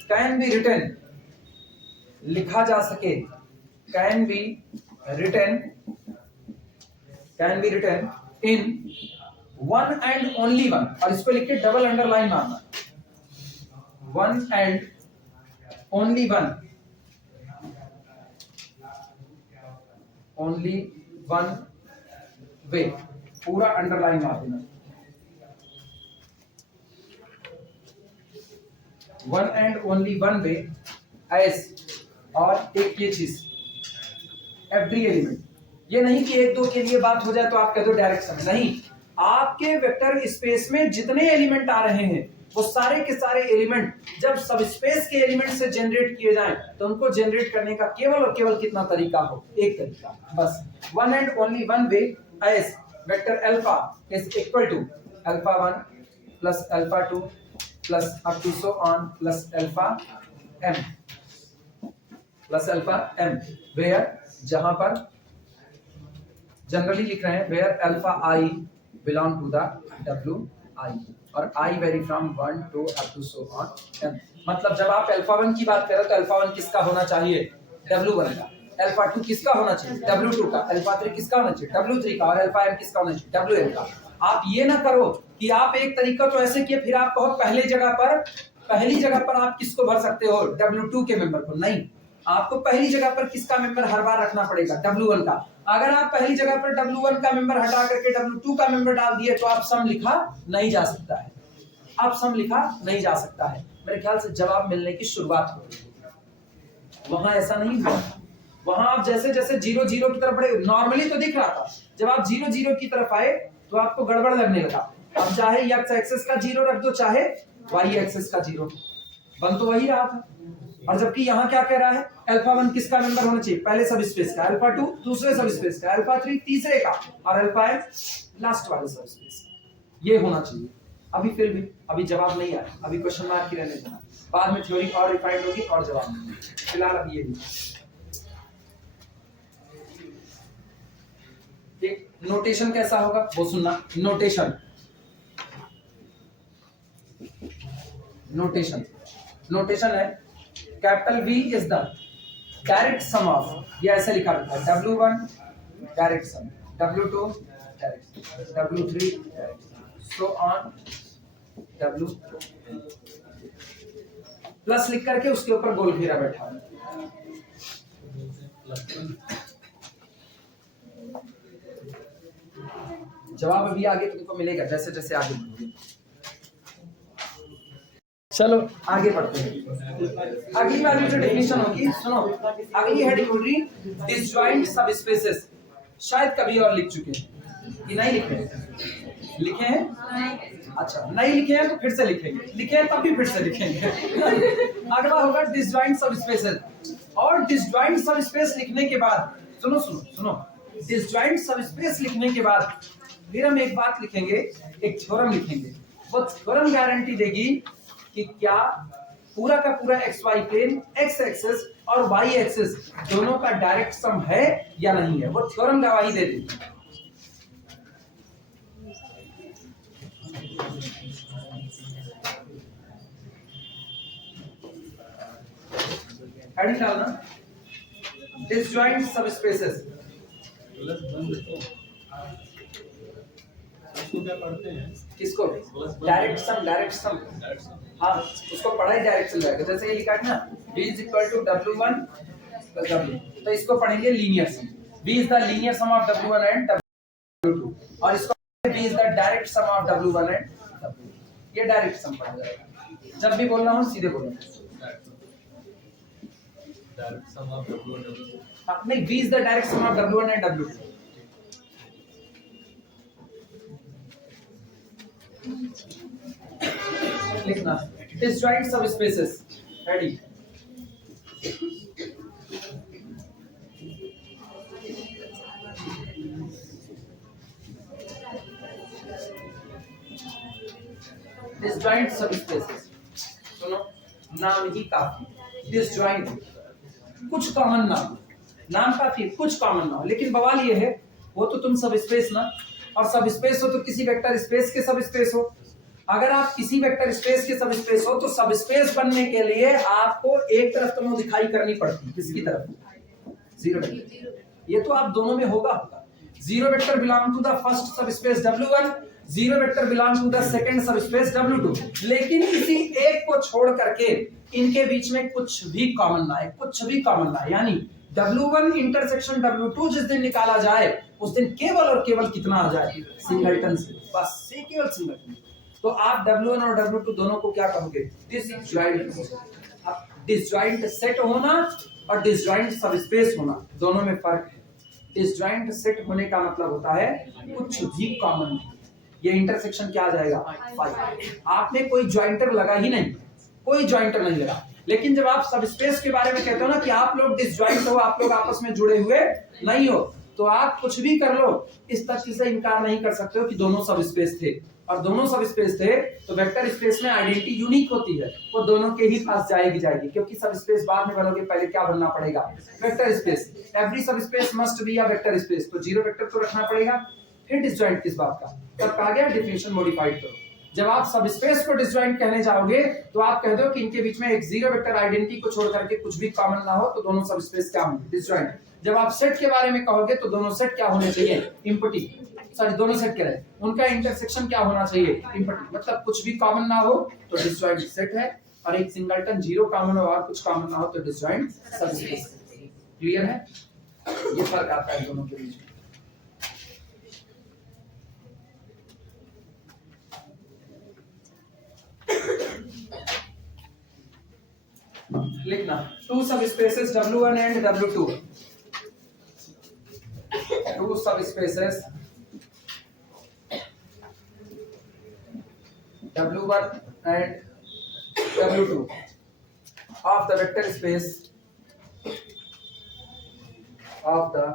can be written, लिखा जा सके, can be written in one and only one, और इस पे लिख के double underline मारना, one and only one way, पूरा अंडरलाइन मार देना, one and only one way as, और एक ये चीज एवरी एलिमेंट, ये नहीं कि एक दो के लिए बात हो जाए तो आप कह दो डायरेक्ट सम, नहीं, आपके वेक्टर स्पेस में जितने एलिमेंट आ रहे हैं वो सारे के सारे एलिमेंट जब सब स्पेस के एलिमेंट से जनरेट किए जाएं तो उनको जनरेट करने का केवल और केवल कितना तरीका हो? एक तरीका, बस, one and only one way as vector alpha is equal to alpha 1 plus alpha 2 plus up to so on plus alpha m, where, जहां पर जनरली लिख रहे हैं where alpha i belong to the wi, और i vary from 1 to up to so on m। मतलब जब आप alpha 1 की बात करें तो अल्फा 1 किसका होना चाहिए? W1 का। अल्फा 2 किसका होना चाहिए? W2 का। अल्फा 3 किसका होना चाहिए? W3 का। और अल्फा m किसका होना चाहिए? Wm का। आप ये ना करो कि आप एक तरीका तो ऐसे किए फिर आप कहो पहली जगह पर आप किसको भर सकते हो? W2 के मेंबर को। नहीं, आपको पहली जगह पर किसका मेंबर हर बार रखना पड़ेगा? W1 का। अगर आप पहली जगह पर W1 का मेंबर हटा करके W2 का मेंबर डाल दिए तो आप सम लिखा नहीं जा सकता है। मेरे ख्याल से जवाब मिलने की शुरुआत हो रही है, वहां ऐसा नहीं हुआ। वहां आप जैसे जैसे 0 0 की तरफ बढ़े, नॉर्मली तो दिख रहा था, जब आप 0 0 की तरफ आए तो आपको गड़बड़ लगने लगा। अब चाहे x एक्सिस का 0 रख दो, चाहे y एक्सिस का 0, बन तो वही रहा था। और जबकि यहाँ क्या कह रहा है, अल्फा 1 किसका नंबर होना चाहिए, पहले सब स्पेस का, अल्फा 2 दूसरे सब स्पेस का, अल्फा 3 तीसरे का, और अल्फा n लास्ट वाले सब स्पेस का, ये होना चाहिए। अभी फिर भी अभी जवाब नहीं आया, अभी क्वेश्चन मार्क ही रहने देना, बाद में थ्योरी और रिफाइंड होगी और जवाब नहीं। फिलहाल अभी ये नोटेशन कैसा होगा वो सुनना। नोटेशन नोटेशन नोटेशन है, capital V is the direct sum of, ये ऐसे लिखा रहता है, W1 direct sum, W2 direct, W3 so on, W plus लिख करके उसके ऊपर गोल घेरा बैठा। जवाब अभी आगे तुमको मिलेगा जैसे जैसे आगे बढ़ोगे। चलो आगे बढ़ते हैं। अगली वाली जो डेफिनेशन होगी सुनो, अगली हेडिंग होगी डिसजॉइंट सबस्पेसेस। शायद कभी और लिख चुके हैं कि नहीं लिखे हैं? लिखे हैं? अच्छा नहीं लिखे हैं तो फिर से लिखेंगे, लिखे हैं तब भी फिर से लिखेंगे। अगला होगा डिसजॉइंट सबस्पेसेस। और डिसजॉइंट सबस्पेस लिखने के बाद सुनो सुनो सुनो, डिसजॉइंट सबस्पेस लिखने के बाद फिर हम एक बात लिखेंगे, एक थ्योरम लिखेंगे। वो थ्योरम गारंटी देगी कि क्या पूरा का पूरा x y plane, x axis और वाई एक्सिस दोनों का डायरेक्ट सम है या नहीं है, वो थ्योरम गवाही दे देगी। हेडिंग डालना डिसजॉइंट सबस्पेसेस। इसको क्या पढ़ते हैं? किसको? Direct sum, direct sum. हाँ उसको पढ़ा ही डायरेक्ट चल जाएगा। जैसे ये लिखा है ना B is equal to W1 plus W, तो इसको पढ़ेंगे linear sum. B is the linear sum of W1 and W2, और इसको B is the direct sum of W1 and W। ये डायरेक्ट सम पढ़ा जाएगा। जब भी बोलना हो सीधे बोलना। Direct sum of W1 W2। हाँ नहीं, B is the direct sum of W1 and W2। लिखना disjoint subspaces. Ready? Disjoint subspaces सुनो, नाम ही काफी। डिसजॉइंट कुछ कॉमन ना हो, नाम काफी, कुछ कॉमन ना हो। लेकिन बवाल ये है, वो तो तुम सबस्पेस ना, और सबस्पेस हो तो किसी वेक्टर स्पेस के सबस्पेस हो। अगर आप किसी वेक्टर स्पेस के सबस्पेस हो तो सबस्पेस बनने के लिए आपको एक तरफ तो दिखाई करनी पड़ती, किसकी तरफ? Zero vector. ये तो आप दोनों में होगा होगा। Zero vector belong to the first subspace W1, zero vector belong to the second subspace W2। लेकिन किसी एक को छोड़ करके इनके बीच में कुछ भी कॉमन ना है, कुछ भी कॉमन ना है। यानी W1 इंटरसेक्शन W2 जिस दिन निकाला जाए उस दिन केवल और केवल कितना आ जाए? सिंगलटन से, बस से केवल सिंगलटन। तो आप W1 और W2 दोनों को क्या कहोगे? डिसजॉइंट। अब डिसजॉइंट सेट होना और डिसजॉइंट सबस्पेस होना दोनों में फर्क है। डिसजॉइंट सेट होने का मतलब होता है कुछ भी कॉमन नहीं। ये इंटरसेक्शन क्या आ जाएगा? 5। आपने कोई जॉइंटर लगा ही नहीं, कोई जॉइंटर नहीं लगा। लेकिन जब आप सबस्पेस के बारे में कहते हो ना कि आप लोग डिसजॉइंट हो, आप लोग आपस में जुड़े हुए नहीं हो, तो आप कुछ भी कर लो, इस तथ्य से इनकार नहीं कर सकते हो कि दोनों सबस्पेस थे। और दोनों सबस्पेस थे तो वेक्टर स्पेस में आइडेंटिटी यूनिक होती है, वो दोनों के ही पास जाएगी, क्योंकि सबस्पेस बाद में बनोगे, पहले क्या बनना पड़ेगा? Vector space. Every subspace must be a vector space, तो जीरो वेक्टर तो रखना पड़ेगा। फिर डिसजॉइंट किस बात का? तब कहा गया डेफिनेशन मॉडिफाइड करो। जब आप सबस्पेस को डिसजॉइंट कहने जाओगे तो आप कह दो कि इनके बीच में एक जीरो वेक्टर आइडेंटिटी को छोड़ करके कुछ भी कॉमन ना हो, तो दोनों सबस्पेस क्या होंगे? डिसजॉइंट। जब आप सेट के बारे में कहोगे तो दोनों सेट क्या होने चाहिए? इम्पटी। सॉरी, दोनों सेट कह रहे हैं, उनका इंटरसेक्शन क्या होना चाहिए? इम्पटी। मतलब कुछ भी कॉमन ना हो तो डिसजॉइंट सेट है, और एक सिंगलटन जीरो कॉमन हो और कुछ कॉमन ना हो तो डिसजॉइंट सबस्पेस। क्लियर है? ये फर्क आता है दोनों के बीच में। लिखना two subspaces W1 and W2 subspaces W1 and W2 of the vector space of the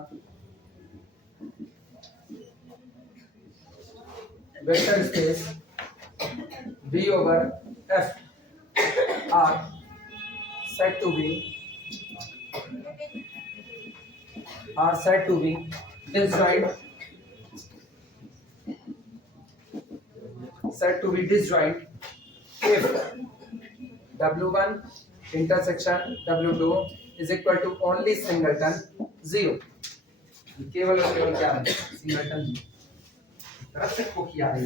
vector space V over F are said to be disjoint if W1 intersection W2 is equal to only singleton 0. केवल और केवल क्या है? Singleton 0. तरफ से को किया है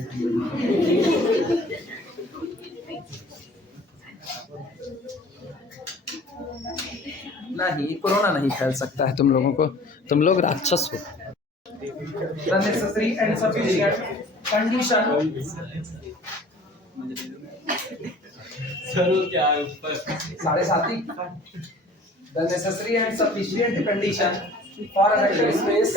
नहीं, कोरोना नहीं फैल सकता है तुम लोगों को, तुम लोग राक्षस हो. The necessary and sufficient condition sir क्या है ऊपर 7.5. The necessary and sufficient condition for a vector space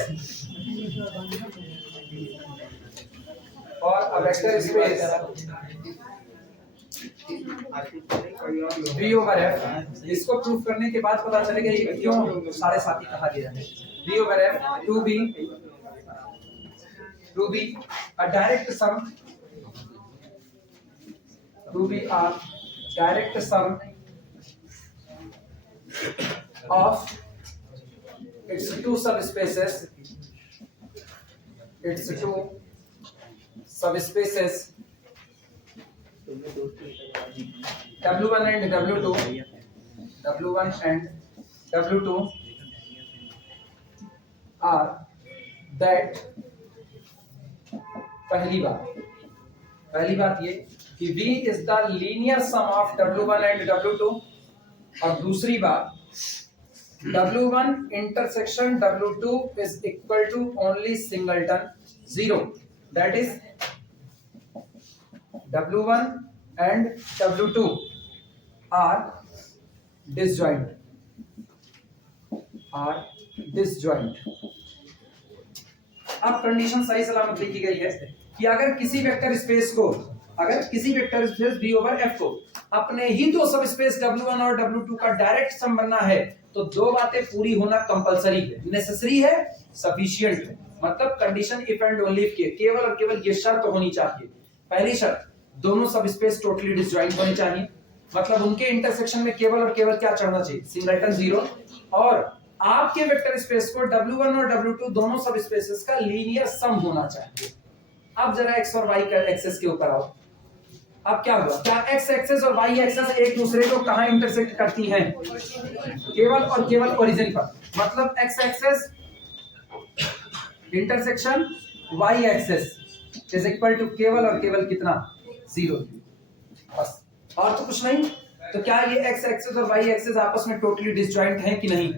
V over F. इसको प्रूफ करने के बाद पता चलेगा ये क्यों 7.5 कहा गया है. V over F to be a direct sum of its two subspaces W1 and W2 are that पहली बात ये कि V is the linear sum of W1 and W2 और दूसरी बात W1 intersection W2 is equal to only singleton 0. That is W1 and W2 are disjoint. अब condition सही सलामत लिखी गई है कि अगर किसी vector space V over F को अपने ही दो सब स्पेस W1 और W2 का डायरेक्ट सम बनना है तो दो बातें पूरी होना कंपलसरी है, नेसेसरी है, सफिशिएंट है. मतलब condition if and only if के केवल और केवल ये शर्त होनी चाहिए. पहली शर्त, दोनों सब स्पेस टोटली डिसजॉइंट होने चाहिए. मतलब उनके इंटरसेक्शन में केवल और केवल क्या चढ़ना चाहिए? सिंगलटन 0. और आपके वेक्टर स्पेस को W1 और W2 दोनों सब स्पेसेस का लीनियर सम होना चाहिए. अब जरा x और y का एक्सेस के ऊपर आओ. अब क्या हुआ? क्या x एक्सेस और y एक्सेस एक दूसरे को कहां इंटरसेक्ट करती हैं? केवल और केवल ओरिजिन पर. मतलब x axis intersection y axis is equal to केवल और केवल कितना? 0. बस, और तो कुछ नहीं. तो क्या ये x एक्सेस और y एक्सेस आपस में टोटली डिसजॉइंट हैं कि नहीं?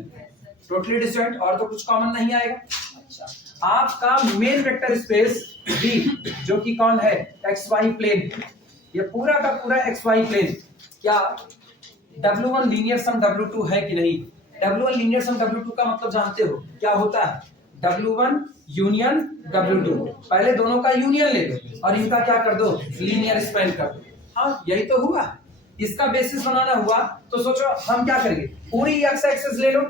Totally disjoint. और तो कुछ कॉमन नहीं आएगा. अच्छा, आपका मेन वेक्टर स्पेस V जो कि कौन है? xy plane. ये पूरा का पूरा xy प्लेन क्या W1 लीनियर सम W2 है कि नहीं? W1 लीनियर सम W2 का मतलब जानते हो क्या होता है? W1 union W2. पहले दोनों का यूनियन ले लो और इनका क्या कर दो? लीनियर स्पैन कर दो. हाँ, यही तो हुआ. इसका बेसिस बनाना हुआ तो सोचो हम क्या करेंगे? पूरी x एक्सिस ले लो.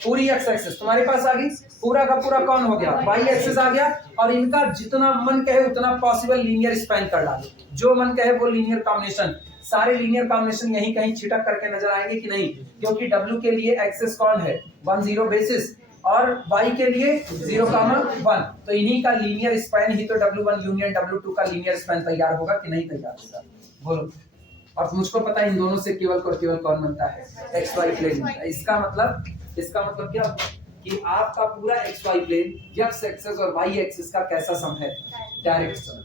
पूरी x एक्सिस तुम्हारे पास आ गई. पूरा का पूरा कौन हो गया? y एक्सिस आ गया. और इनका जितना मन कहे उतना पॉसिबल लीनियर स्पैन कर डालो. जो मन कहे वो लीनियर कॉम्बिनेशन. सारे लीनियर कॉम्बिनेशन यहीं कहीं छिटक करके नजर आएंगे कि नहीं? क्योंकि w के लिए एक्सिस कौन है? 1 0 बेसिस और y के लिए 0, 1. तो इन्हीं का लीनियर स्पैन ही तो W1 यूनियन W2 का लीनियर स्पैन तैयार होगा कि नहीं तैयार होगा? बोलो. और मुझको पता है इन दोनों से केवल और केवल कौन बनता है? XY plane. इसका मतलब क्या कि आपका पूरा XY प्लेन x एक्सिस और y एक्सिस का कैसा सम है? Direct sum.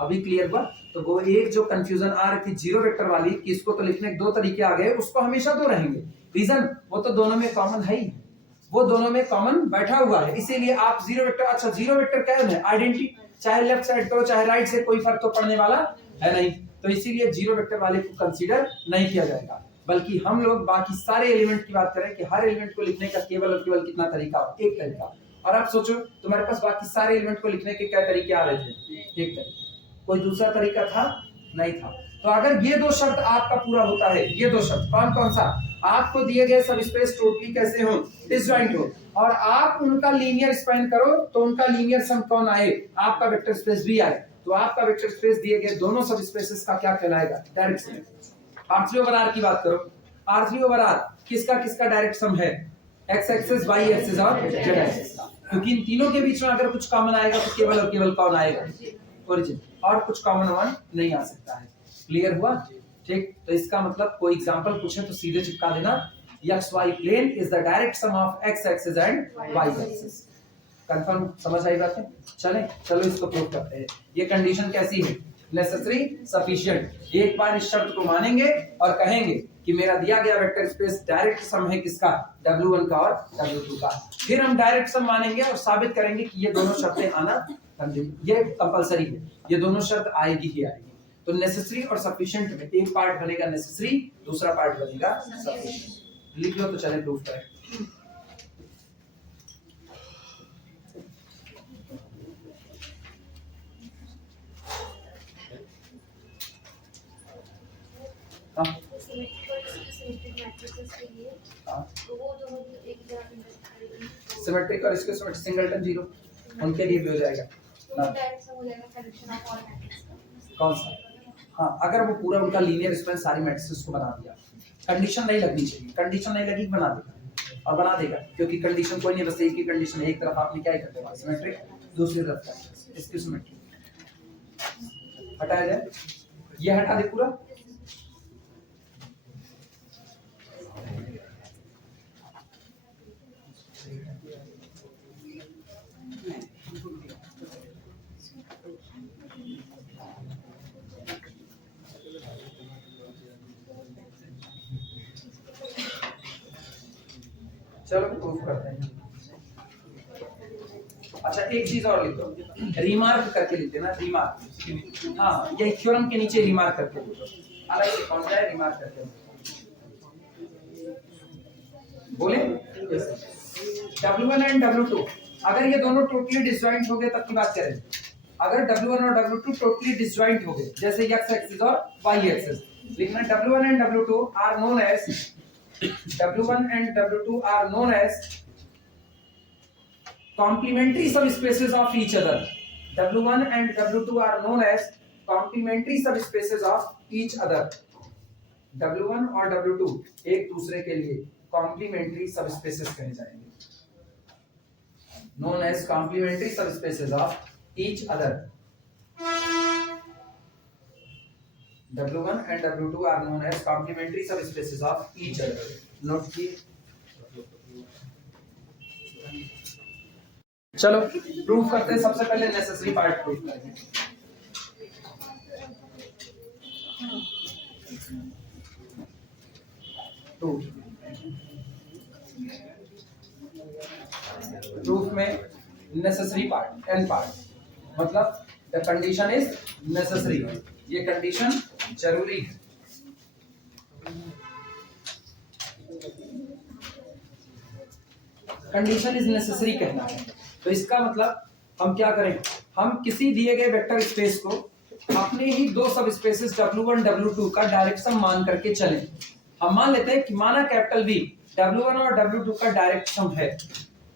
अभी क्लियर हुआ? तो वो एक जो कंफ्यूजन आ रही थी जीरो वेक्टर वाली कि इसको तो लिखने के दो तरीके आ गए, उसको हमेशा दो रहेंगे. रीजन वो तो दोनों में कॉमन है ही. वो दोनों में कॉमन बैठा हुआ है. इसीलिए आप जीरो वेक्टर. अच्छा, जीरो वेक्टर क्या है? आइडेंटिटी. चाहे लेफ्ट साइड करो चाहे राइट से, कोई फर्क तो पड़ने वाला है नहीं. तो इसीलिए जीरो वेक्टर वाले को कंसीडर नहीं किया जाएगा. बल्कि हम लोग बाकी सारे एलिमेंट की बात करें कि हर एलिमेंट को लिखने का केवल और केवल कितना तरीका? एक तरीका. और आप सोचो तुम्हारे पास बाकी सारे एलिमेंट को लिखने के क्या तरीके आ रहे थे, एक तरीका, कोई दूसरा तरीका था नहीं था। तो अगर ये दो शर्त आपका पूरा होता है, ये दो शर्त कौन कौन सा, आपको दिए गए सब स्पेस टोटली कैसे हो, डिसजॉइंट हो, और आप उनका लीनियर स्पैन करो तो उनका लीनियर सम कौन आए, आपका वेक्टर स्पेस भी आए, तो आपका वेक्टर स्पेस दिए गए दोनों सब स्पेसेस का क्या कहलाएगा, direct sum. R3 over R की बात करो, R3 ओवर R किसका किसका डायरेक्ट सम है, x एक्सिस y एक्सिस और z एक्सिस, क्योंकि इन तीनों के बीच में अगर कुछ कॉमन आएगा तो केवल और केवल कौन आएगा, ओरिजिन, और कुछ कॉमन वन नहीं आ सकता है। क्लियर हुआ, ठीक। तो इसका मतलब कोई एग्जांपल पूछे तो सीधे चिपका देना, xy plane is the direct sum of x axis and y axis. Confirm, समझ आई बात है? चलो इसको प्रूव करते हैं। ये कंडीशन कैसी है, नेसेसरी सफिशिएंट। एक बार इस शर्त को मानेंगे और कहेंगे कि मेरा दिया गया वेक्टर स्पेस डायरेक्ट सम है किसका, W1 का और W2 का। फिर हम डायरेक्ट सम मानेंगे और साबित करेंगे कि ये दोनों शर्तें आना ये कंपलसरी है, ये दोनों शर्त आएगी ही आएगी। तो नेसेसरी और सफिशिएंट में एक पार्ट बनेगा नेसेसरी, दूसरा पार्ट बनेगा सफिशिएंट। लिख लो तो चले प्रूफ करें। सिमेट्रिक और इसके सिमेट्रिक सिंगलटन जीरो उनके लिए भी हो जाएगा कौन सा, हाँ अगर वो पूरा उनका लीनियर स्पैन सारी मैट्रिसेस को बना दिया, कंडीशन नहीं लगनी चाहिए, कंडीशन नहीं लगी बना देगा और बना देगा, क्योंकि कंडीशन कोई नहीं, बस एक ही कंडीशन है, एक तरफ आपने क्या करते हैं सिमेट्रिक, दूसरी तरफ इसकी सिमेट्रिक हटाया जाए, ये हटा दे पूरा, चलो प्रूफ करते हैं। अच्छा एक चीज और लिख दो, रिमार्क करके लिखते ना, रिमार्क, हाँ ये थ्योरम के नीचे रिमार्क करके लिखो, अलग से कौन जाए रिमार्क करके बोले। W1 एंड W2 अगर ये दोनों टोटली डिसजॉइंट हो गए तब की बात करें, अगर W1 और W2 टोटली डिसजॉइंट हो गए, जैसे x एक्सिस और y एक्सिस, लिखना W1 and W2 are known as W1 and W2 are known as complementary subspaces of each other. W1 and W2 are known as complementary subspaces of each other. W1 और W2 एक दूसरे के लिए complementary subspaces कहे जाएंगे, known as complementary subspaces of each other. W1 and W2 are known as complementary subspaces of each other. Note किए? चलो proof करते हैं, सबसे पहले नेसेसरी पार्ट प्रूफ करेंगे। प्रूफ में नेसेसरी पार्ट, एन पार्ट, मतलब द कंडीशन इज नेसेसरी, ये कंडीशन जरूरी है। कंडीशन इज नेसेसरी कहना है, तो इसका मतलब हम क्या करें, हम किसी दिए गए वेक्टर स्पेस को अपने ही दो सब स्पेसेस W1 W2 का डायरेक्ट सम मान करके चलें। हम मान लेते हैं कि माना कैपिटल V W1 और W2 का डायरेक्ट सम है,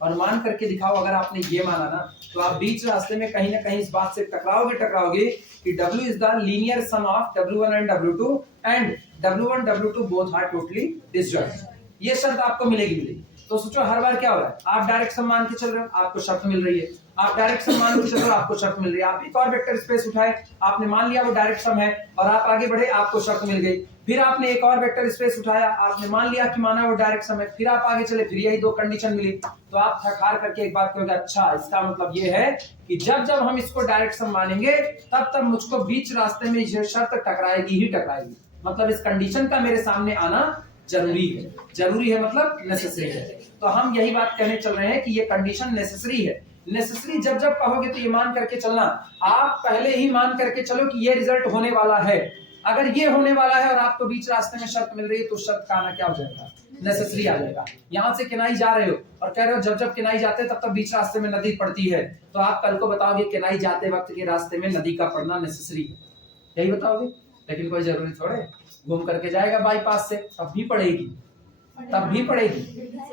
और मान करके दिखाओ, अगर आपने ये माना ना तो आप बीच रास्ते में कहीं ना कहीं इस बात से टकराओगे कि W is the linear sum of W1 and W2 and W1 W2 both are totally disjoint। ये शर्त आपको मिलेगी। तो सोचो हर बार क्या हो रहा है, आप डायरेक्ट सम मान के चल रहे हो, आपको शर्त मिल रही है, आप डायरेक्ट सम मान के चल रहे हो, आपको शर्त मिल रही है, आप एक और वेक्टर स्पेस उठाए, आपने मान लिया वो डायरेक्ट सम है और आप आगे बढ़े, आपको शर्त मिल गई, फिर आपने एक और वेक्टर स्पेस उठाया, आपने मान लिया कि माना वो डायरेक्ट सम है, फिर आप आगे चले, फिर यही दो कंडीशन मिली, तो आप थक-हार करके एक बात कहोगे, अच्छा इसका मतलब ये है कि जब जब हम इसको डायरेक्ट सम मानेंगे तब तब मुझको बीच रास्ते में ये शर्त टकराएगी ही टकराएगी, मतलब इस कंडीशन का मेरे सामने आना जरूरी है मतलब नेसेसरी है। तो हम यही बात कहने चल रहे हैं कि ये कंडीशन नेसेसरी है। नेसेसरी जब जब कहोगे तो ये मान करके चलना, आप पहले ही मान करके चलो कि ये रिजल्ट होने वाला है, अगर ये होने वाला है और आपको बीच रास्ते में शर्त मिल रही है तो शर्त का आना क्या हो जाएगा, नेसेसरी आ जाएगा। यहाँ से किनाई जा रहे हो और कह रहे हो जब जब किनाई जाते तब तब बीच रास्ते में नदी पड़ती है, तो आप कल को बताओगे किनाई जाते वक्त के रास्ते में नदी का पड़ना नेसेसरी है, यही बताओगे। लेकिन कोई जरूरी थोड़े, घूम करके जाएगा बाईपास से तब भी पड़ेगी, तब भी पड़ेगी,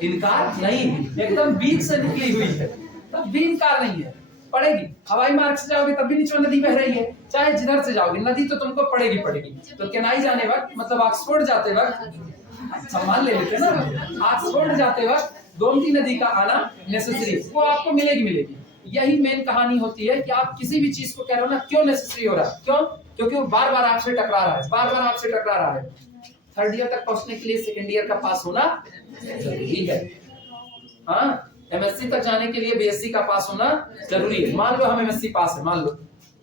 इनकार नहीं है। एकदम बीच से निकली हुई है तब भी इनकार नहीं है, पड़ेगी। हवाई मार्ग से जाओगे तब भी नीचे नदी बह रही है, चाहे जिधर से जाओगे नदी तो तुमको पड़ेगी पड़ेगी। तो केनाई जाने वक्त मतलब ऑक्सफोर्ड जाते वक्त, सम्मान ले लेते ना, ऑक्सफोर्ड जाते वक्त गोमती नदी का आना नेसेसरी, वो आपको मिलेगी मिलेगी। यही मेन कहानी होती है कि आप किसी भी चीज को कह रहे हो ना, क्यों नेसेसरी हो रहा है, क्यों, क्योंकि वो बार बार आपसे टकरा रहा है, बार बार आपसे टकरा रहा है। थर्ड ईयर तक पहुंचने के लिए सेकंड ईयर का पास होना जरूरी है। हाँ, एमएससी तक जाने के लिए बीएससी का पास होना जरूरी है। मान लो हम एमएससी पास है, मान लो,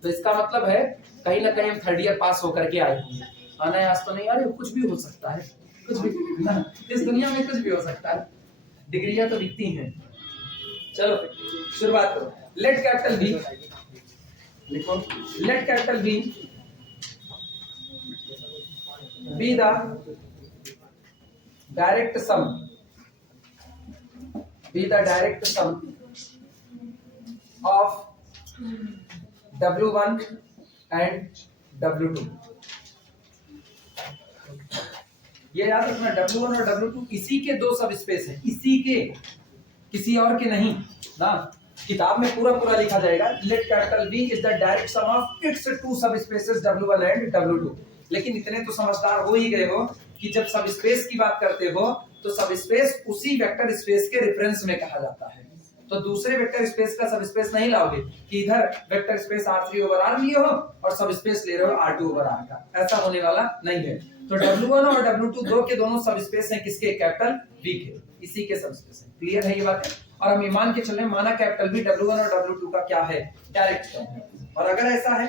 तो इसका मतलब है कहीं ना कहीं हम थर्ड ईयर पास होकर के आए होंगे। अनायास तो नहीं आ रहे, कुछ भी हो सकता है, कुछ भी ना, इस दुनिया में कुछ भी हो सकता है, डिग्रियां तो दिखती हैं। चलो शुरुआत करो। लेट कैपिटल बी लिखो, let capital B be the direct sum, be the direct sum of W1 and W2। ये याद रखना, W1 और W2 इसी के दो सब स्पेस हैं, इसी के, किसी और के नहीं ना। किताब में पूरा पूरा लिखा जाएगा, let capital B is the direct sum of its two sub spaces W1 and W2। लेकिन इतने तो समझदार हो ही गए हो कि जब सब स्पेस की बात करते हो तो सब स्पेस उसी वेक्टर स्पेस के रेफरेंस में कहा जाता है। तो दूसरे वेक्टर स्पेस का सब स्पेस नहीं लाओगे कि इधर vector space R3 over R लिए हो और सब स्पेस ले रहे हो R2 ओवर R का, ऐसा होने वाला नहीं है। तो W1 और W2 दो के दोनों सब स्पेस हैं किसके, कैपिटल V के, इसी के सब स्पेस है। क्लियर है ये बात है। और हम मान के चल रहे हैं, माना कैपिटल V W1 और W2 का क्या है, डायरेक्ट सम है। और अगर ऐसा है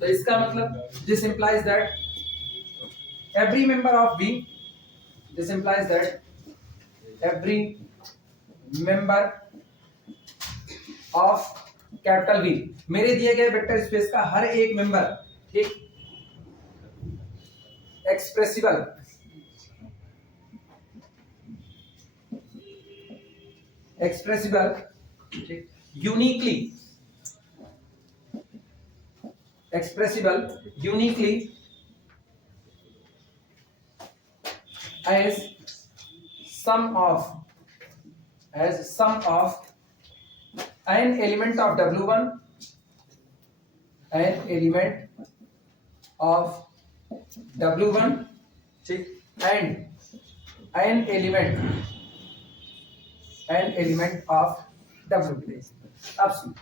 तो इसका मतलब this implies that every member of V, this implies that every member of capital V, मेरे दिए गए वेक्टर स्पेस का हर एक मेंबर एक expressible uniquely as sum of an element of W1, an element of W1 ठीक, and an element of W2। अब सुन,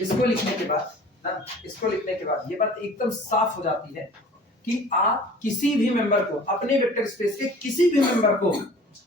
इसको लिखने के बाद ना, इसको लिखने के बाद ये बात एकदम साफ हो जाती है कि आप किसी भी मेंबर को, अपने वेक्टर स्पेस के किसी भी मेंबर को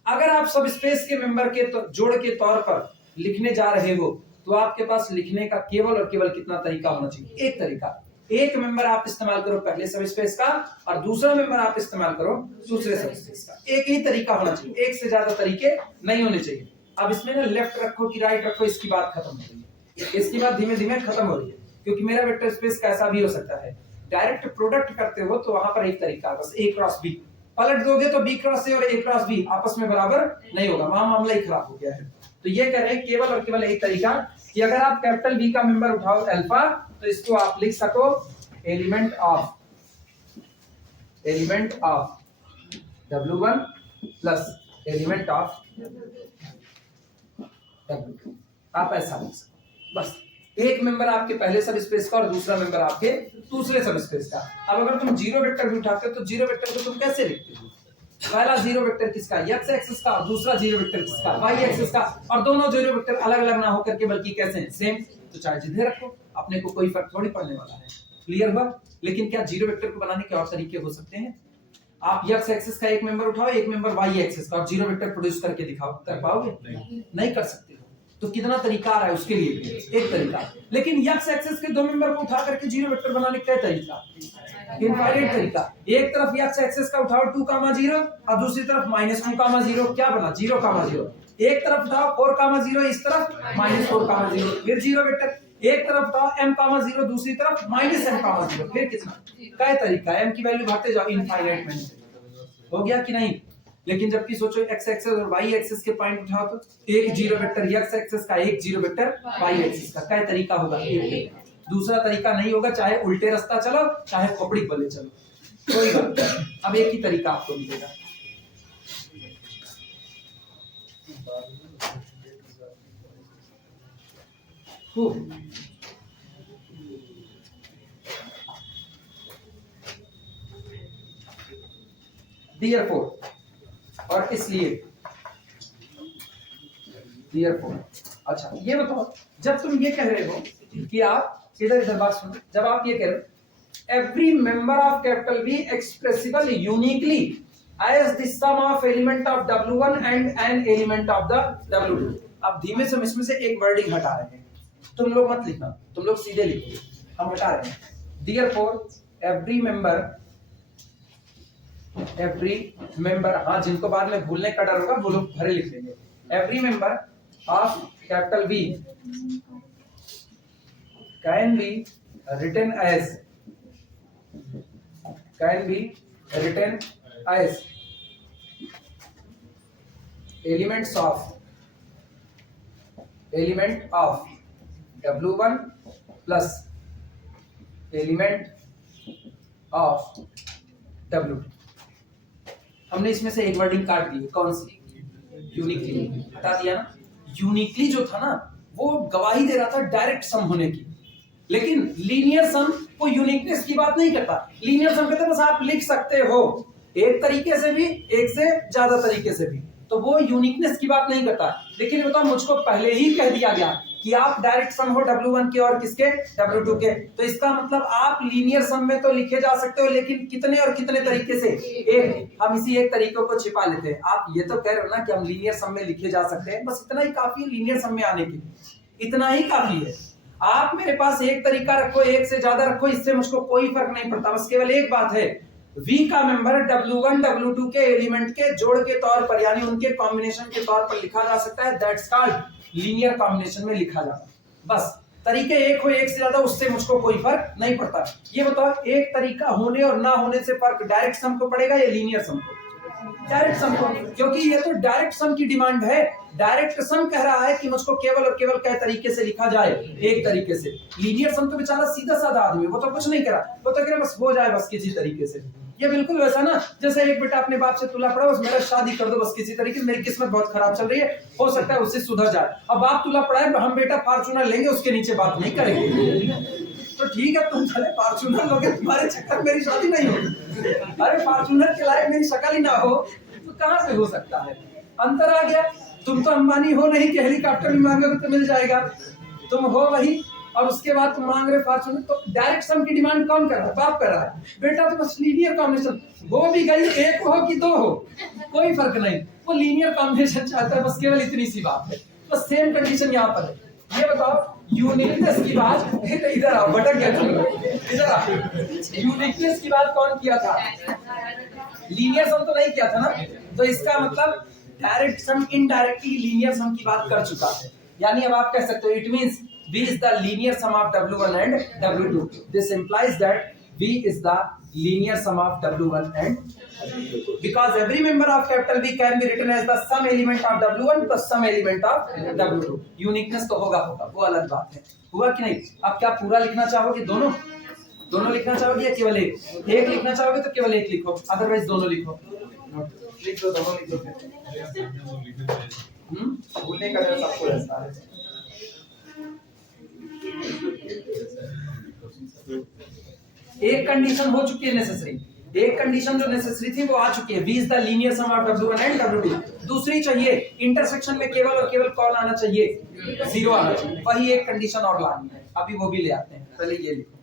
अगर आप सब स्पेस के मेंबर के तो जोड़ के तौर पर लिखने जा रहे हो तो आपके पास लिखने का केवल और केवल कितना तरीका होना चाहिए, एक तरीका। एक मेंबर आप इस्तेमाल करो पहले सब स्पेस का और दूसरा मेंबर आप इस्तेमाल करो दूसरे सब स्पेस का, एक ही तरीका होना चाहिए, एक से ज्यादा तरीके नहीं होने चाहिए। अब इसमें ना लेफ्ट रखो कि राइट रखो, इसकी बात खत्म हो रही है, इसकी बात धीमे धीमे खत्म हो रही है, क्योंकि मेरा वेक्टर स्पेस कैसा भी हो सकता है। डायरेक्ट प्रोडक्ट करते हो तो वहां पर एक तरीका, बस A क्रॉस B, पलट दोगे तो B क्रॉस A और A क्रॉस B आपस में बराबर नहीं होगा, वहां मामला ही खराब हो गया है। तो ये कह रहे हैं केवल और केवल एक तरीका कि अगर आप कैपिटल B का मेंबर उठाओ अल्फा तो इसको आप लिख सको element of W1 plus element of W2, आप ऐसा लिख सको। बस एक मेंबर आपके पहले सब स्पेस का और दूसरा मेंबर आपके दूसरे सब स्पेस का। अब अगर तुम जीरो वेक्टर भी उठाते हो तो जीरो वेक्टर को तुम कैसे लिखते हो, पहला जीरो वेक्टर किसका, x एक्सिस का, और दूसरा जीरो वेक्टर किसका, y एक्सिस का, और दोनों जीरो वेक्टर अलग अलग ना होकर के बल्कि कैसे हैं, सेम। तो चाहे जिधर रखो, अपने को कोई फर्क थोड़ी पड़ने वाला है। क्लियर हुआ। लेकिन क्या जीरो वेक्टर को बनाने के और तरीके हो सकते हैं? आप x एक्सिस का एक मेंबर उठाओ, एक मेंबर y एक्सिस का, और जीरो वेक्टर प्रोड्यूस करके दिखाओ, कर पाओगे? नहीं कर सकते। तो कितना तरीका आ रहा है उसके लिए, एक तरीका। लेकिन x एक्सिस के दो मेंबर को उठा करके जीरो वेक्टर बनाने का तरीका, इनफाइनाइट तरीका। एक तरफ x एक्सिस का उठाओ 2,0 और दूसरी तरफ -2,0, क्या बना 0,0। एक तरफ उठाओ 4,0, इस तरफ -4,0, फिर जीरो वेक्टर। एक तरफ बताओ m,0 दूसरी तरफ -m,0 फिर कितना क्या तरीका है, m की वैल्यू भरते जाओ इनफाइनाइट में, हो गया कि नहीं। लेकिन जबकि सोचो x एक्सिस और y एक्सिस के पॉइंट उठाओ तो एक जीरो वेक्टर x एक्सिस का, एक जीरो वेक्टर y एक्सिस का, क्या तरीका होगा, दूसरा तरीका नहीं होगा, चाहे उल्टे रास्ता चलो चाहे खोपड़ी बल्ले चलो, कोई बात नहीं। अब एक ही तरीका आपको मिलेगा। Therefore, और इसलिए Therefore, अच्छा ये बताओ, जब तुम ये कह रहे हो कि आप इधर इधर बात सुनो, जब आप ये कह रहे हो every member of capital B expressible uniquely as the sum of element of W1 and an element of the W2। अब धीमे से हम इसमें से एक वर्डिंग हटा रहे हैं, तुम लोग मत लिखना, तुम लोग सीधे लिखो, हम हटा रहे हैं। Therefore, every member, हाँ जिनको बाद में भूलने का डर होगा वो लोग भरे लिख लेंगे। Every member of capital B can be written as element of W1 plus element of W2। हमने इसमें से एक वर्डिंग काट दी, कौन सी, यूनिकली, हटा दिया ना। यूनिकली जो था ना वो गवाही दे रहा था डायरेक्ट सम होने की, लेकिन लीनियर सम को यूनिकनेस की बात नहीं करता। लीनियर सम कहते बस आप लिख सकते हो एक तरीके से भी, एक से ज्यादा तरीके से भी, तो वो यूनिकनेस की बात नहीं करता। लेकिन बताओ मुझको पहले ही कह दिया गया कि आप डायरेक्ट सम हो W1 के और किसके, W2 के, तो इसका मतलब आप लीनियर सम में तो लिखे जा सकते हो, लेकिन कितने और कितने तरीके से, एक। हम इसी एक तरीके को छिपा लेते हैं। आप ये तो कह रहे हो ना कि हम लीनियर सम में लिखे जा सकते हैं, बस इतना ही काफी है लीनियर सम में आने के लिए, इतना ही काफी है। आप मेरे पास एक तरीका रखो, एक से ज्यादा रखो, इससे मुझको कोई फर्क नहीं पड़ता। बस केवल एक बात है, V का मेंबर W1 W2 के एलिमेंट के जोड़ के तौर पर, यानी उनके कॉम्बिनेशन के तौर पर लिखा जा सकता है, दैट्स कॉल्ड लीनियर कॉम्बिनेशन में लिखा जाता है। बस तरीके एक हो, एक से ज्यादा, उससे मुझको कोई फर्क नहीं पड़ता। ये बताओ एक तरीका होने और ना होने से फर्क डायरेक्ट सम को पड़ेगा या लीनियर सम को? डायरेक्ट सम को, क्योंकि ये तो डायरेक्ट सम की डिमांड है। डायरेक्ट सम कह रहा है कि मुझको केवल और केवल कई तरीके से लिखा जाए, एक तरीके से। लीनियर सम तो बेचारा सीधा साधा आदमी, वो तो कुछ नहीं करा, वो तो कह रहा बस हो जाए बस किसी तरीके से। ये बिल्कुल वैसा ना जैसे एक बेटा अपने बाप से तुला पड़ा, बस मेरा शादी कर दो बस किसी तरीके से, मेरी किस्मत बहुत खराब चल रही है, हो सकता है उससे सुधर जाए। अब बाप तुला पड़ा है, हम बेटा फॉर्च्यूनर लेंगे, उसके नीचे बात नहीं करेंगे। तो ठीक है तुम चले फॉर्च्यूनर लोगे, तुम्हारे चक्कर मेरी शादी नहीं होगी। अरे फॉर्च्यूनर के लायक मेरी शक्ल ही ना हो तो कहां से हो सकता है? अंतर आ गया। तुम तो अंबानी हो नहीं कि हेलीकॉप्टर भी मांगोगे तो मिल जाएगा, तुम हो वही, और उसके बाद तुम मांग रहे फॉर्च्यूनर। तो डायरेक्ट सम की डिमांड कौन कर रहा है? बाप कर रहा है। बेटा तो बस लीनियर कॉम्बिनेशन, वो भी गई एक हो कि दो हो कोई फर्क नहीं, वो लीनियर कॉम्बिनेशन चाहता है, बस केवल इतनी सी बात है। बस सेम कंडीशन यहाँ पर है। ये बताओ यूनिकनेस की बात, इधर आओ, भटक गया तुम लोग, इधर आओ। यूनिकनेस की बात कौन किया था? लीनियर सम तो नहीं किया था ना, तो इसका मतलब डायरेक्ट सम इनडायरेक्टली लीनियर सम की बात कर चुका है। यानी अब आप कह सकते हो it means V is the linear sum of W1 and W2. This implies that V is the linear sum of W1 and W2. Because every member of capital V can be written as the sum element of W1 plus sum element of W2. Uniqueness तो होगा, वो अलग बात है। हुआ कि नहीं? अब क्या पूरा लिखना चाहोगे? दोनों लिखना चाहोगे या केवल एक? एक लिखना चाहोगे तो केवल एक लिखो, अदरवाइज दोनों लिखो। लिख दो, दोनों लिख दो। भूलने का डर सबको रहता है। एक कंडीशन हो चुकी है नेसेसरी, एक कंडीशन जो नेसेसरी थी वो आ चुकी है, V is the linear sum of W1 and W2। दूसरी चाहिए, इंटरसेक्शन में केवल और केवल कौन आना चाहिए? 0 आना चाहिए। वही एक कंडीशन और लानी है, अभी वो भी ले आते हैं। पहले ये लिखो।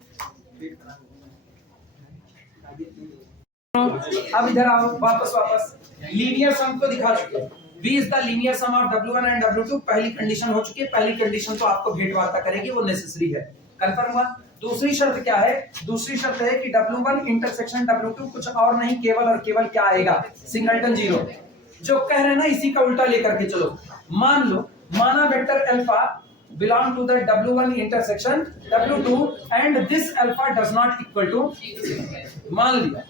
अब इधर आओ, वापस लीनियर सम को दिखा चुके हैं। V is the linear sum of W1 and W2 पहली कंडीशन हो चुकी है। पहली कंडीशन तो आपको भेंटवार्ता करेगी, वो नेसेसरी है, कंफर्म हुआ। दूसरी शर्त क्या है? दूसरी शर्त है कि W1 इंटरसेक्शन W2 कुछ और नहीं, केवल और केवल क्या आएगा? सिंगलटन 0। जो कह रहे हैं ना इसी का उल्टा लेकर के चलो। मान लो, माना vector alpha belong to the W1 intersection W2 and this alpha does not equal to, मान लिया,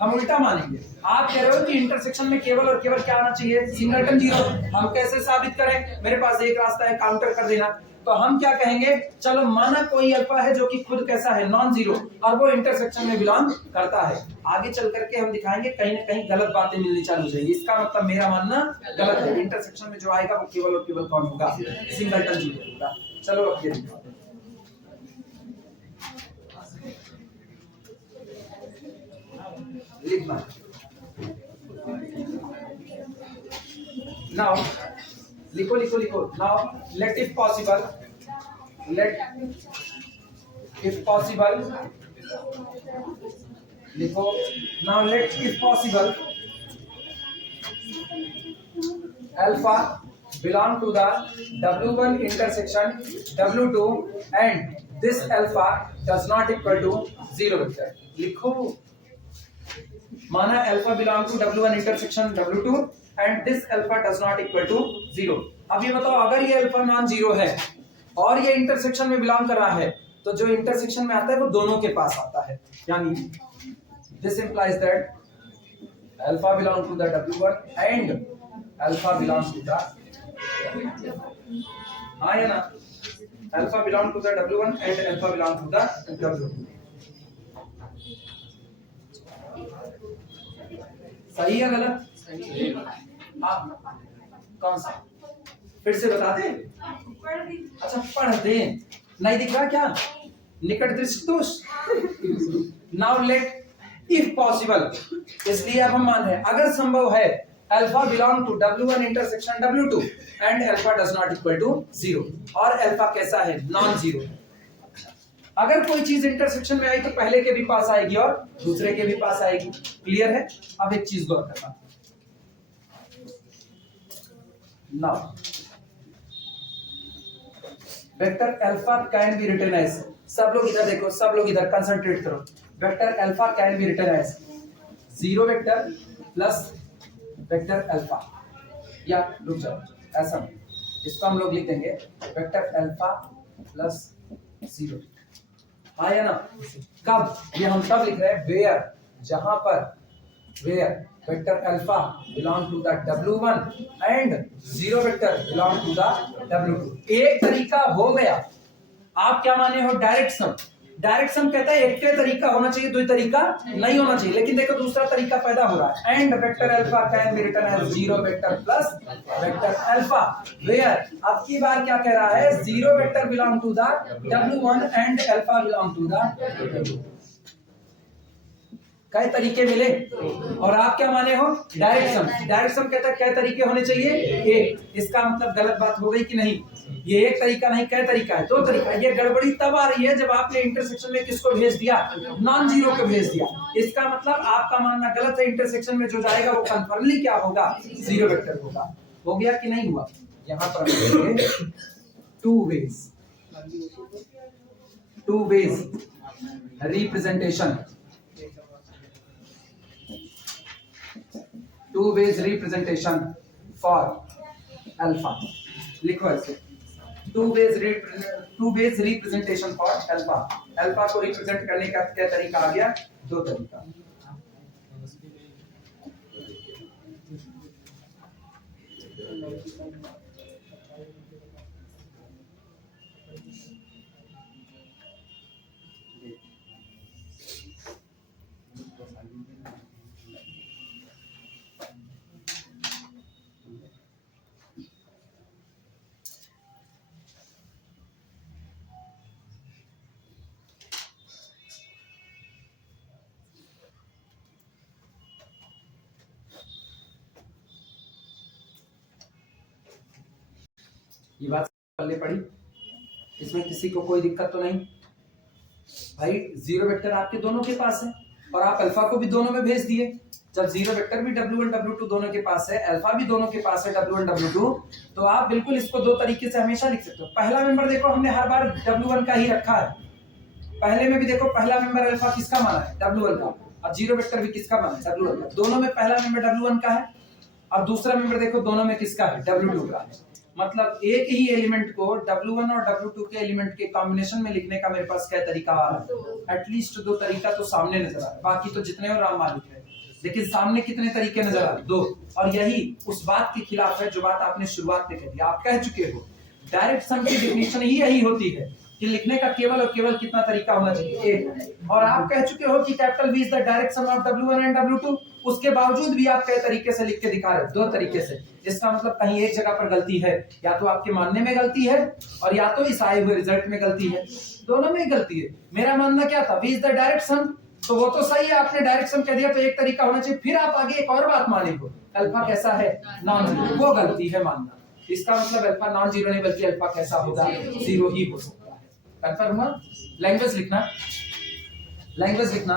हम उल्टा मानेंगे। आप कह रहे हो कि इंटरसेक्शन में केवल और केवल क्या आना चाहिए, सिंगलटन जीरो। हम कैसे साबित करें, मेरे पास एक रास्ता है, काउंटर कर देना। तो हम क्या कहेंगे, चलो माना कोई अल्फा है जो कि खुद कैसा है, नॉन जीरो, और वो इंटरसेक्शन में बिलोंग करता है। आगे चल करके हम दिखाएंगे कहीं ना कहीं गलत बातें मिलनी चालू हो जाएंगी। इसका मतलब मेरा मानना गलत है, इंटरसेक्शन में जो आएगा वो केवल और केवल कौन होगा, सिंगलटन जीरो होगा। चलो अब ये दिखाते हैं। लिखना now, लिखो लिखो लिखो। now let if possible, लिखो। now let if possible alpha belong to the W1 intersection W2 and this alpha does not equal to 0 vector। लिखो, माना alpha belong to W1 intersection W2 and this alpha does not equal to 0। अब ये बताओ, अगर ये alpha non zero है और ये इंटरसेक्शन में बिलोंग कर रहा है, तो जो इंटरसेक्शन में आता है वो दोनों के पास आता है। यानी this implies that alpha belong to the W1 and alpha belong to the, हाँ या ना, alpha belong to the W1 and alpha belong to the W2। सही है गलत? हाँ, कौन सा फिर से बता दें? अच्छा पढ़ दें, नहीं दिख रहा क्या, निकट दृष्टि दोष। नाउ लेट इफ पॉसिबल, इसलिए अब हम मान रहे हैं अगर संभव है alpha belong to W1 intersection W2 and alpha does not equal to 0, और अल्फा कैसा है, नॉन जीरो। अगर कोई चीज इंटरसेक्शन में आई तो पहले के भी पास आएगी और दूसरे के भी पास आएगी। क्लियर है? अब एक चीज गौर करना, now vector alpha can be written as, सब लोग इधर देखो, सब लोग इधर कंसंट्रेट करो। Vector alpha can be written as 0 vector plus vector alpha, या रुक जाओ, ऐसा इसको हम लोग लिख देंगे वेक्टर अल्फा प्लस 0। हाँ या ना? कब? ये हम तब लिख रहे हैं वेयर, जहां पर where vector alpha belong to the W1 and 0 vector belong to the W2। एक तरीका हो गया। आप क्या माने हो, डायरेक्ट सम। डायरेक्ट सम कहता है एक तरीका होना चाहिए, दो तरीका नहीं होना चाहिए। लेकिन देखो दूसरा तरीका पैदा हो रहा है, and vector alpha can be written as 0 vector plus vector alpha where, अब की बार क्या कह रहा है, 0 vector belong to the W1 and alpha belong to the W2। कई तरीके मिले, और आप क्या माने हो, डायरेक्ट सम। डायरेक्ट सम कहता है कई तरीके होने चाहिए, एक। इसका मतलब गलत बात हो गई कि नहीं, ये एक तरीका नहीं, कई तरीका है, 2 तरीका। ये गड़बड़ी तब आ रही है जब आपने इंटरसेक्शन में किसको भेज दिया, नॉन जीरो को भेज दिया। इसका मतलब आपका मानना गलत है, इंटरसेक्शन में जो जाएगा वो कंफर्मली क्या होगा, 0 वेक्टर होगा। हो गया कि नहीं हुआ? यहाँ पर two ways representation, two ways representation for alpha. लिखो ऐसे, two ways representation for alpha. Alpha को रिप्रेजेंट करने का क्या तरीका आ गया, 2 तरीका। ये बात पल्ले पड़ी, इसमें किसी को कोई दिक्कत तो नहीं भाई। 0 वेक्टर आपके दोनों के पास है और आप अल्फा को भी दोनों में भेज दिए। जब 0 वेक्टर भी W1 W2 दोनों के पास है, अल्फा भी दोनों के पास है W1 W2, तो आप बिल्कुल इसको 2 तरीके से हमेशा लिख सकते हो। पहला मेंबर देखो हमने हर बार W1 का ही रखा है, पहले में भी देखो पहला मेंबर अल्फा किसका माना है, W1 का। अब 0 वेक्टर भी किसका माना है, W1 का। दोनों में पहला मेंबर W1 का है और दूसरा मेंबर देखो दोनों में किसका है, W2 का है। मतलब एक ही एलिमेंट को W1 और W2 के एलिमेंट के कॉम्बिनेशन में लिखने का मेरे पास क्या तरीका आ रहा है? एटलीस्ट 2 तरीका तो सामने नजर आ रहा है, बाकी तो जितने और राम मालिक है, लेकिन सामने कितने तरीके नजर आ रहे? 2। और यही उस बात के खिलाफ है जो बात आपने शुरुआत में कह दी। आप कह चुके हो डायरेक्ट सम की डेफिनेशन ही यही होती है कि लिखने का केवल और केवल कितना तरीका होना चाहिए? एक। और आप कह चुके हो कि capital V is the direct sum of W1 and W2, उसके बावजूद भी आप कई तरीके से लिख के दिखा रहे हो, 2 तरीके से। इसका मतलब कहीं एक जगह पर गलती है, या तो आपके मानने में गलती है और या तो इस आए हुए रिजल्ट में गलती है, दोनों में ही गलती है। मेरा मानना क्या था? V इज द डायरेक्ट सम, तो वो तो सही है, आपने डायरेक्ट सम कह दिया तो एक तरीका होना चाहिए। फिर आप आगे एक और बात माने हो, अल्फा कैसा है? नॉन जीरो, वो गलती है मानना। इसका मतलब अल्फा नॉन जीरो नहीं बल्कि अल्फा कैसा होगा? जीरो ही हो सकता है। कंफर्म हुआ? लैंग्वेज लिखना, लैंग्वेज लिखना।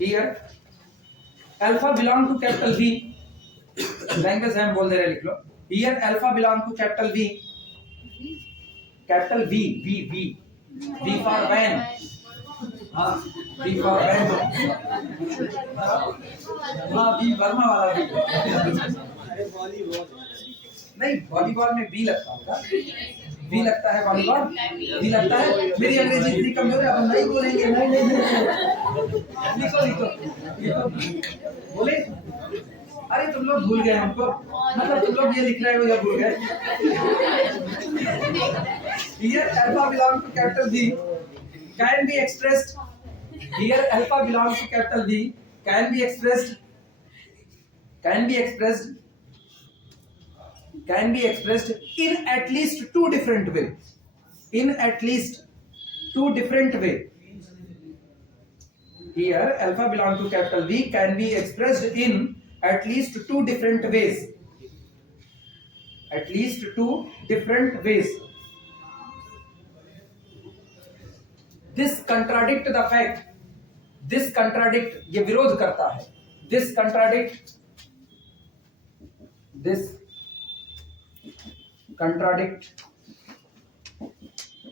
Here alpha belong to capital V, language है हम बोल दे रहे, लिख लो। Here alpha belong to capital V, capital V for van, हाँ V फॉर वैन, हाँ V वर्मा वाला V। नहीं, वॉलीबॉल में V लगता होगा, V लगता है वॉलीबॉल, V लगता है। मेरी अंग्रेजी इतनी कमजोर है, अब हम नहीं बोलेंगे। नहीं लिखो बोले। अरे तुम लोग भूल गए हमको, मतलब तुम लोग ये लिख रहे हो या भूल गए? Here alpha belongs to capital V can be expressed. Here alpha belongs to capital V can be expressed in at least 2 different way. In at least 2 different way. Here alpha belongs to capital V can be expressed in at least 2 different ways. At least 2 different ways. This contradict the fact. This contradict, ये विरोध करता है। This contradict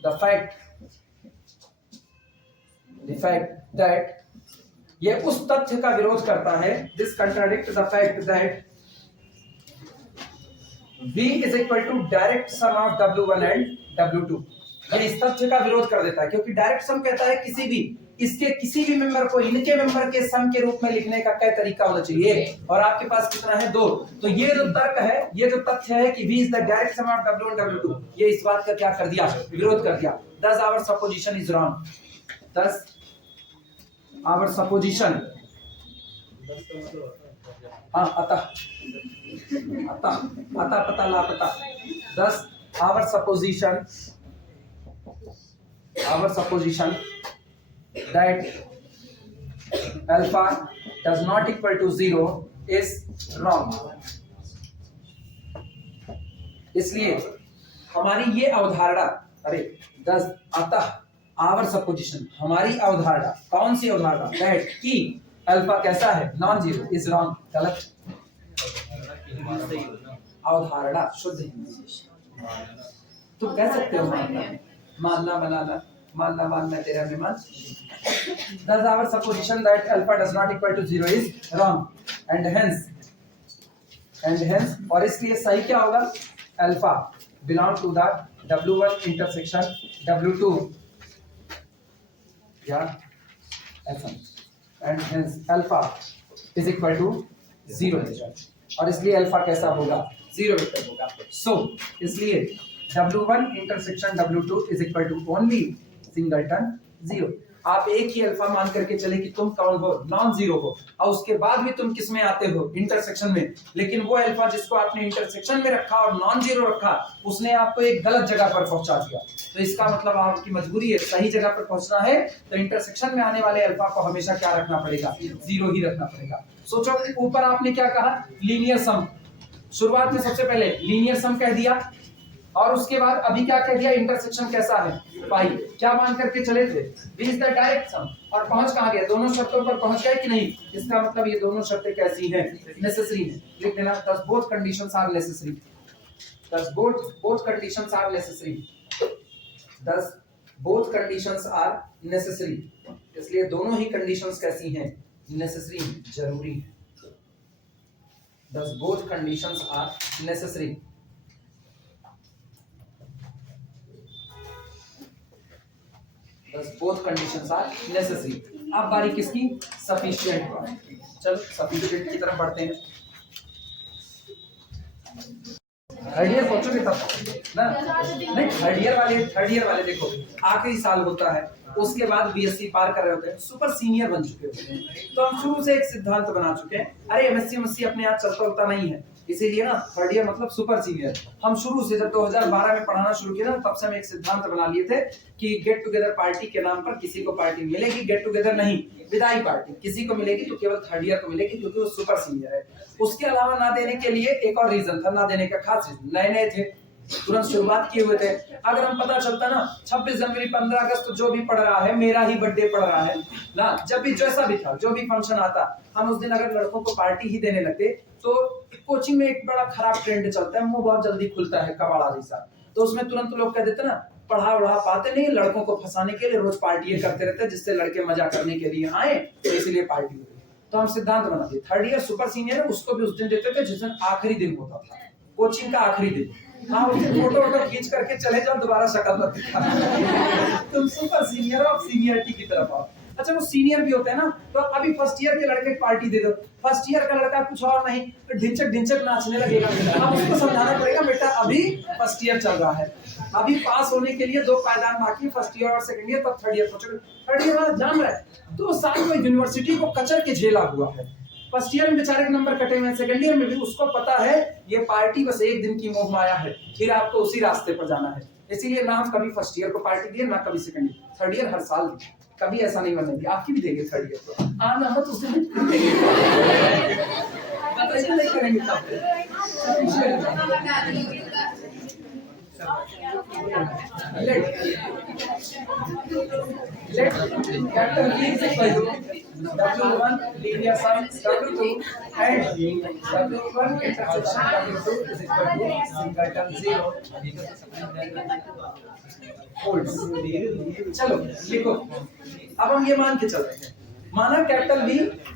the fact that, ये उस तथ्य का विरोध करता है। This contradict the fact that V is equal to direct sum of W1 and W2। ये इस तथ्य का विरोध कर देता है, क्योंकि डायरेक्ट सम कहता है इसके किसी भी मेंबर को इनके मेंबर के सम के रूप में लिखने का क्या तरीका होना चाहिए, और आपके पास कितना है? 2। तो ये जो तर्क है, ये जो तथ्य है कि V is the direct sum of W1 and W2, ये इस बात का क्या कर दिया? विरोध कर दिया। Thus our supposition is wrong. Thus our supposition, अतः पता लापता। Thus our supposition that alpha does not equal to 0 is wrong. इसलिए हमारी ये अवधारणा, thus अतः our supposition, हमारी अवधारणा, कौन सी अवधारणा? that कि अल्फा कैसा है? नॉन जीरो, इज रॉन्ग, गलत। अवधारणा शुद्ध हिंदी, तुम कह सकते हो मानना तेरा मेहमान। Thus our supposition that alpha does not equal to 0 is wrong, and hence और इसलिए सही क्या होगा? Alpha belong to the W1 intersection W2, and hence alpha is equal to 0, और इसलिए अल्फा कैसा होगा? 0 वेक्टर होगा। So इसलिए W1 intersection W2 is equal to only singleton 0। आप एक ही अल्फा मान करके चले कि तुम कौन हो? नॉन जीरो हो, और उसके बाद भी तुम किस में आते हो? इंटरसेक्शन में। लेकिन वो अल्फा जिसको आपने इंटरसेक्शन में रखा और नॉन जीरो रखा, उसने आपको एक गलत जगह पर पहुंचा दिया। तो इसका मतलब आपकी मजबूरी है, सही जगह पर पहुंचना है तो इंटरसेक्शन में आने वाले अल्फा को हमेशा क्या रखना पड़ेगा? 0 ही रखना पड़ेगा। सोचो, ऊपर आपने क्या कहा? लीनियर सम। शुरुआत में सबसे पहले लीनियर सम कह दिया, और उसके बाद अभी क्या कह दिया? इंटरसेक्शन कैसा है? पाई। क्या मान करके चले थे? V is the direct sum, और पहुंच कहां गए? दोनों शर्तों पर पहुंच गए कि नहीं? इसका मतलब ये दोनों शर्तें कैसी हैं? नेसेसरी है। लिख देना, thus both conditions are necessary. Thus both conditions are necessary. Thus both conditions are necessary, इसलिए दोनों ही कंडीशंस कैसी हैं, नेसेसरी, जरूरी। Thus both conditions are necessary. Thus both conditions are necessary. अब बारी किसकी, सफिशिएंट पर। चलो सफिशिएंट की तरफ बढ़ते हैं। थर्ड ईयर सोचोगे तब ना, नहीं थर्ड ईयर वाले देखो आखिरी साल होता है, उसके बाद बीएससी पार कर रहे होते हैं, सुपर सीनियर बन चुके होते हैं। तो हम शुरू से एक सिद्धांत बना चुके हैं, अरे एमएससी अपने आप चलता होता नहीं है, इसीलिए ना थर्ड ईयर मतलब सुपर सीनियर। हम शुरू से जब 2012 में पढ़ाना शुरू किया ना, तब से हम एक सिद्धांत बना लिए थे कि गेट टुगेदर पार्टी के नाम पर किसी को पार्टी मिलेगी, गेट टुगेदर नहीं विदाई पार्टी किसी को मिलेगी तो केवल थर्ड ईयर को मिलेगी, क्योंकि वो सुपर सीनियर है। उसके अलावा ना देने के लिए एक और रीजन था, ना देने का खास रीजन, नए नए थे, तुरंत शुरुआत किए हुए थे। अगर हम पता चलता ना 26 जनवरी 15 अगस्त तो जो भी पढ़ रहा है, मेरा ही बर्थडे पढ़ रहा है ना, जब भी जैसा भी था, जो भी फंक्शन आता, हम उस दिन अगर लड़कों को पार्टी ही देने लगते, तो कोचिंग में एक बड़ा खराब ट्रेंड चलता है, मुंह बहुत जल्दी खुलता है कबाड़ा जैसा, तो उसमें तुरंत लोग कह देते ना पढ़ा वढ़ा पाते नहीं, लड़कों को फंसाने के लिए रोज पार्टी करते रहते हैं, जिससे लड़के मजा करने के लिए आए, तो इसलिए पार्टी हुई। तो हम सिद्धांत बनाते, थर्ड ईयर सुपर सीनियर उसको भी उस दिन देते थे जिस दिन आखिरी दिन होता था, कोचिंग का आखिरी दिन। हाँ, उसके फोटो वोटो खींच करके चले जाओ, दोबारा शक्ल मत दिखा। तुम सुपर सीनियर हो, सीनियरिटी की तरफ आओ। अच्छा वो सीनियर भी होते हैं ना, तो अभी फर्स्ट ईयर के लड़के को पार्टी दे दो, फर्स्ट ईयर का लड़का कुछ और नहीं तो ढिंचक ढिंचक नाचने लगेगा। अब उसको समझाना पड़ेगा बेटा अभी फर्स्ट ईयर चल रहा है, अभी पास होने के लिए 2 पायदान बाकी, फर्स्ट ईयर और सेकंड ईयर, तब थर्ड ईयर पहुंचोगे। थर्ड ईयर वाला जान रहा है 2 साल में यूनिवर्सिटी को कचर के झेला हुआ है, फर्स्ट ईयर में बेचारे के नंबर कटे हुए हैं, सेकंड ईयर में भी उसको पता है ये पार्टी बस एक दिन की मोह माया है, फिर आपको उसी रास्ते पर जाना है। इसीलिए ना हम कभी फर्स्ट ईयर को पार्टी दिए, ना कभी सेकंड ईयर, थर्ड ईयर हर साल दिए, कभी ऐसा नहीं बनने दिया। आपकी भी देंगे थर्ड ईयर को, आना मत उस दिन नहीं करेंगे capital B is equal to W1 linear sum W2 and W1 intersection W2 is equal to singleton 0 volts। चलो लिखो, अब हम ये मान के चल रहे हैं, माना कैपिटल B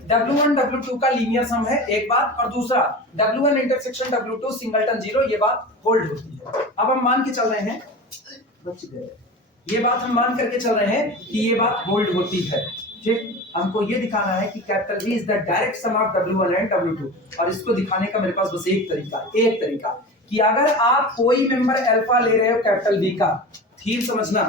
W1 W2 का लीनियर सम है एक बात, और दूसरा W1 इंटरसेक्शन W2 सिंगलटन 0, ये बात होल्ड होती है। अब हम मान के चल रहे हैं, ये बात हम मान करके चल रहे हैं कि ये बात होल्ड होती है, ठीक। हमको ये दिखाना है कि capital B is the direct sum of W1 and W2, और इसको दिखाने का मेरे पास बस एक तरीका कि अगर आप कोई मेंबर अल्फा ले रहे हो कैपिटल B का, थीम समझना,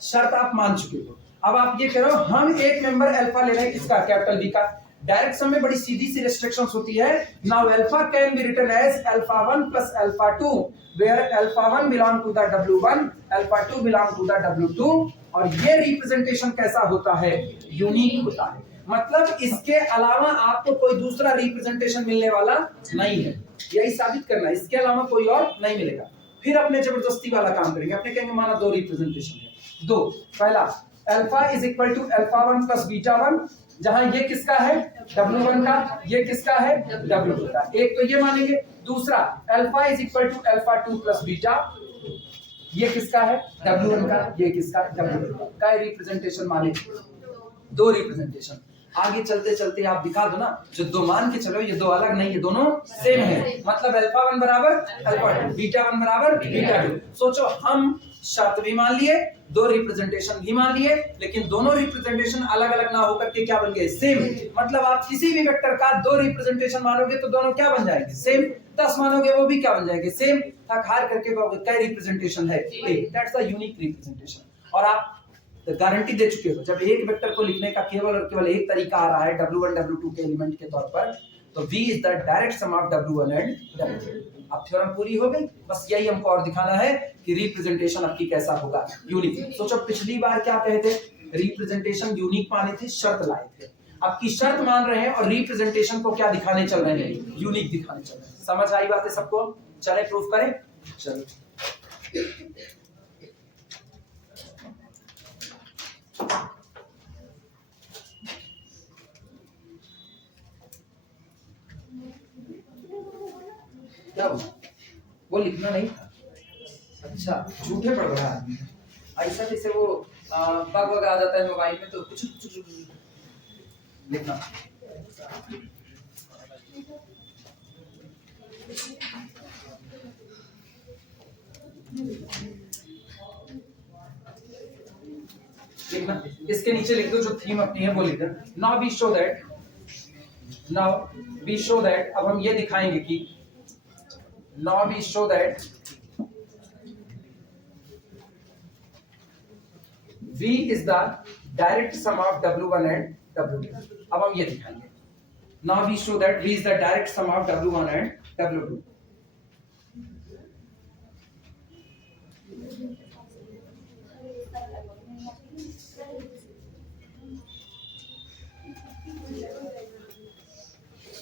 शर्त आप मान चुके हो, अब आप ये करो हम एक मेंबर अल्फा ले रहे हैं किसका, कैपिटल B का, डायरेक्ट सम में बड़ी सीधी सी रिस्ट्रिक्शंस होती है। Now alpha can be written as alpha 1 plus alpha 2, where alpha 1 belong to the W1, alpha 2 belong to the W2, और ये रिप्रेजेंटेशन कैसा होता है, यूनिक होता है, मतलब इसके अलावा आपको कोई दूसरा रिप्रेजेंटेशन मिलने वाला नहीं है, यही साबित करना है, इसके अलावा कोई और नहीं मिलेगा। फिर अपने जबरदस्ती वाला काम करेंगे, अपने कहेंगे माना 2 रिप्रेजेंटेशन है, 2, पहला alpha is equal to alpha 1 plus beta 1, जहां ये किसका है W1 का, ये किसका है W2 का, एक तो ये मानेंगे। दूसरा alpha is equal to alpha 2 plus beta, ये किसका है W1 का, ये किसका W2 का रिप्रेजेंटेशन माने, 2 रिप्रेजेंटेशन। आगे चलते चलते आप दिखा दो ना, जो 2 मान के चलो, ये 2 अलग नहीं, ये दोनों सेम है, मतलब अल्फा 1 बराबर अल्फा 2, बीटा 1 बराबर बीटा 2। सोचो हम शर्त भी मान लिए, 2 रिप्रेजेंटेशन भी मान लिए, लेकिन दोनों रिप्रेजेंटेशन अलग अलग ना होकर के क्या बन गए, सेम। मतलब आप किसी भी वेक्टर का 2 रिप्रेजेंटेशन मानोगे तो दोनों क्या बन जाएंगे, सेम। 10 मानोगे वो भी क्या बन जाएंगे, सेम। थक हार करके कहोगे क्या रिप्रेजेंटेशन है, दैट्स द यूनिक रिप्रेजेंटेशन। और आप गारंटी दे चुके हो, जब एक वेक्टर को लिखने का केवल और केवल एक तरीका आ रहा है W1 W2 के एलिमेंट के तौर पर, तो V is the direct sum of W1 and W2। अब थ्योरम पूरी हो गई, बस यही हमको और दिखाना है कि रिप्रेजेंटेशन आपकी कैसा होगा, यूनिक। सोचो पिछली बार क्या कहे थे, रिप्रेजेंटेशन यूनिक माने थे, शर्त लाए थे, अब की शर्त मान रहे हैं और रिप्रेजेंटेशन को क्या दिखाने चल रहे हैं, यूनिक दिखाने चल रहे हैं। समझ आई बातें सबको, चले प्रूफ करें, चलो। क्या वो लिखना नहीं था, अच्छा झूठे पढ़ रहा है ऐसा, जैसे वो बग वग आ जाता है मोबाइल में, तो कुछ लिखना। लिखना, इसके नीचे लिख दो जो थीम अपनी है वो लिख दो। नाउ वी शो दैट, अब हम ये दिखाएंगे कि now we show that V is the direct sum of W1 and W2। अब हम ये दिखाएंगे। Now we show that V is the direct sum of W1 and W2।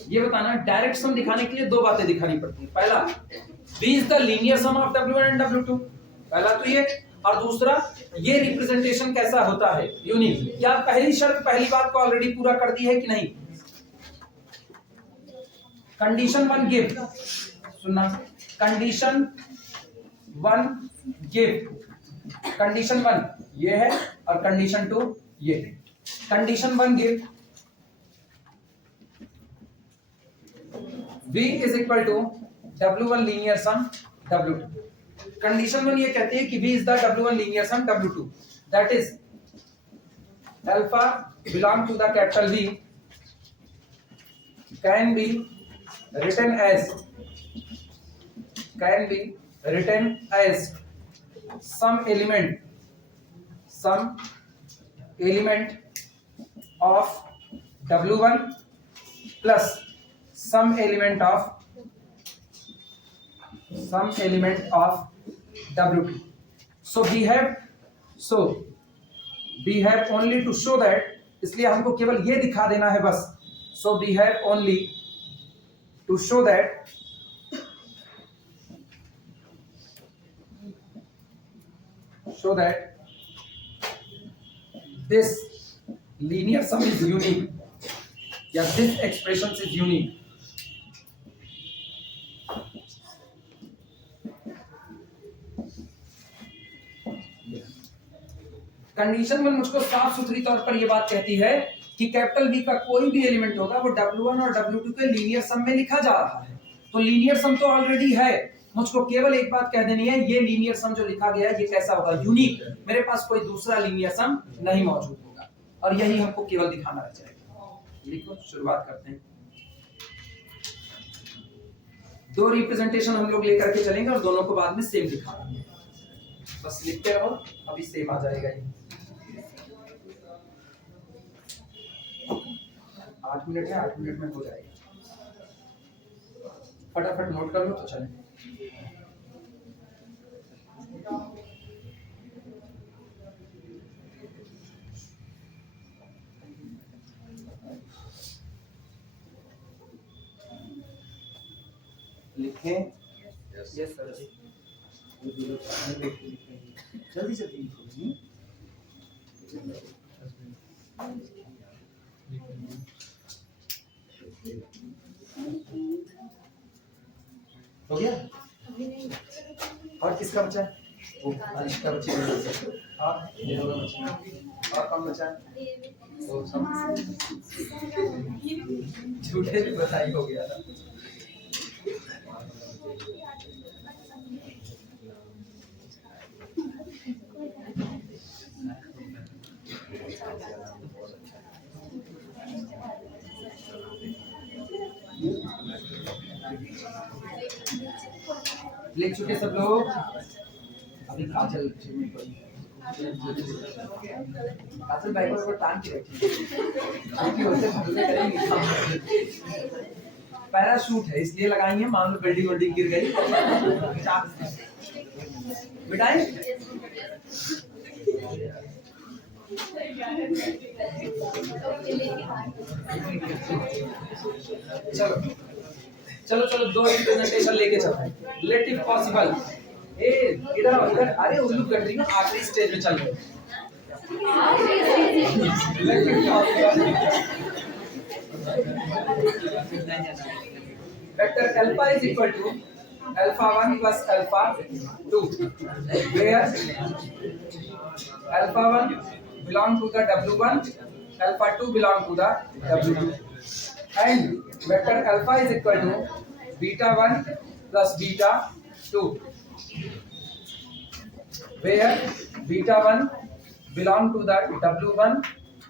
ये बताना, डायरेक्ट सम दिखाने के लिए दो बातें दिखानी पड़ती है। पहला, V is the linear sum of W1 and W2, पहला तो ये, और दूसरा ये रिप्रेजेंटेशन कैसा होता है, यूनिक। क्या पहली शर्त, पहली बात को ऑलरेडी पूरा कर दी है कि नहीं? कंडीशन 1 गिव, सुनना, कंडीशन 1 गिव, कंडीशन 1 ये है और कंडीशन 2 ये है। Condition 1 give V is equal to W1 linear sum W2। Condition 1 ये कहती है कि V is the W1 linear sum W2, that is alpha belong to the capital V can be written as some element of W1 plus some element of W2। So we have only to show that, इसलिए हमको केवल ये दिखा देना है बस। So we have only to show that this linear sum is unique, या this expression is unique। Condition 1 मुझको साफ सुथरी तौर पर यह बात कहती है कि कैपिटल V का कोई भी एलिमेंट होगा वो W1 और W2 के लीनियर सम में लिखा जा रहा है। तो लीनियर सम तो ऑलरेडी है, मुझको केवल एक बात कह देनी है, ये लीनियर सम जो लिखा गया है ये कैसा होगा, यूनिक। मेरे पास कोई दूसरा लीनियर सम नहीं मौजूद होगा, और यही हमको केवल दिखाना रह जाएगा। लिखो, शुरुआत करते हैं। दो रिप्रेजेंटेशन हम लोग लेकर के चलेंगे और दोनों को बाद में सेम दिखाएंगे। बस लिखते रहो, अभी सेम आ जाएगा ये। 8 मिनट है, 8 मिनट में हो जाएगा। फटाफट नोट कर लो तो चले। लिखें। यस सर जी। जल्दी जल्दी लिखो। हो गया? और किसका बचा है? वो अनिश का बचा है। और कौन बचा है? वो सब झूठे भी बताई हो गया था। लिख चुके सब लोग? अभी काजल भाई को टांग के रखी करेंगे। पैराशूट है इसलिए लगाई है, मान लो बिल्डिंग वल्डिंग गिर गई बिटाए। चलो चलो चलो, दो रिप्रेजेंटेशन लेके चलते हैं। लेट इफ पॉसिबल, इधर इधर, अरे उल्लू कर रही हूँ, आखिरी स्टेज में चल रहे। Vector alpha is equal to alpha 1 plus alpha 2, where alpha 1 belong to the W1, alpha 2 belong to the W2, and vector alpha is equal to beta 1 plus beta 2, where beta 1 belong to the W1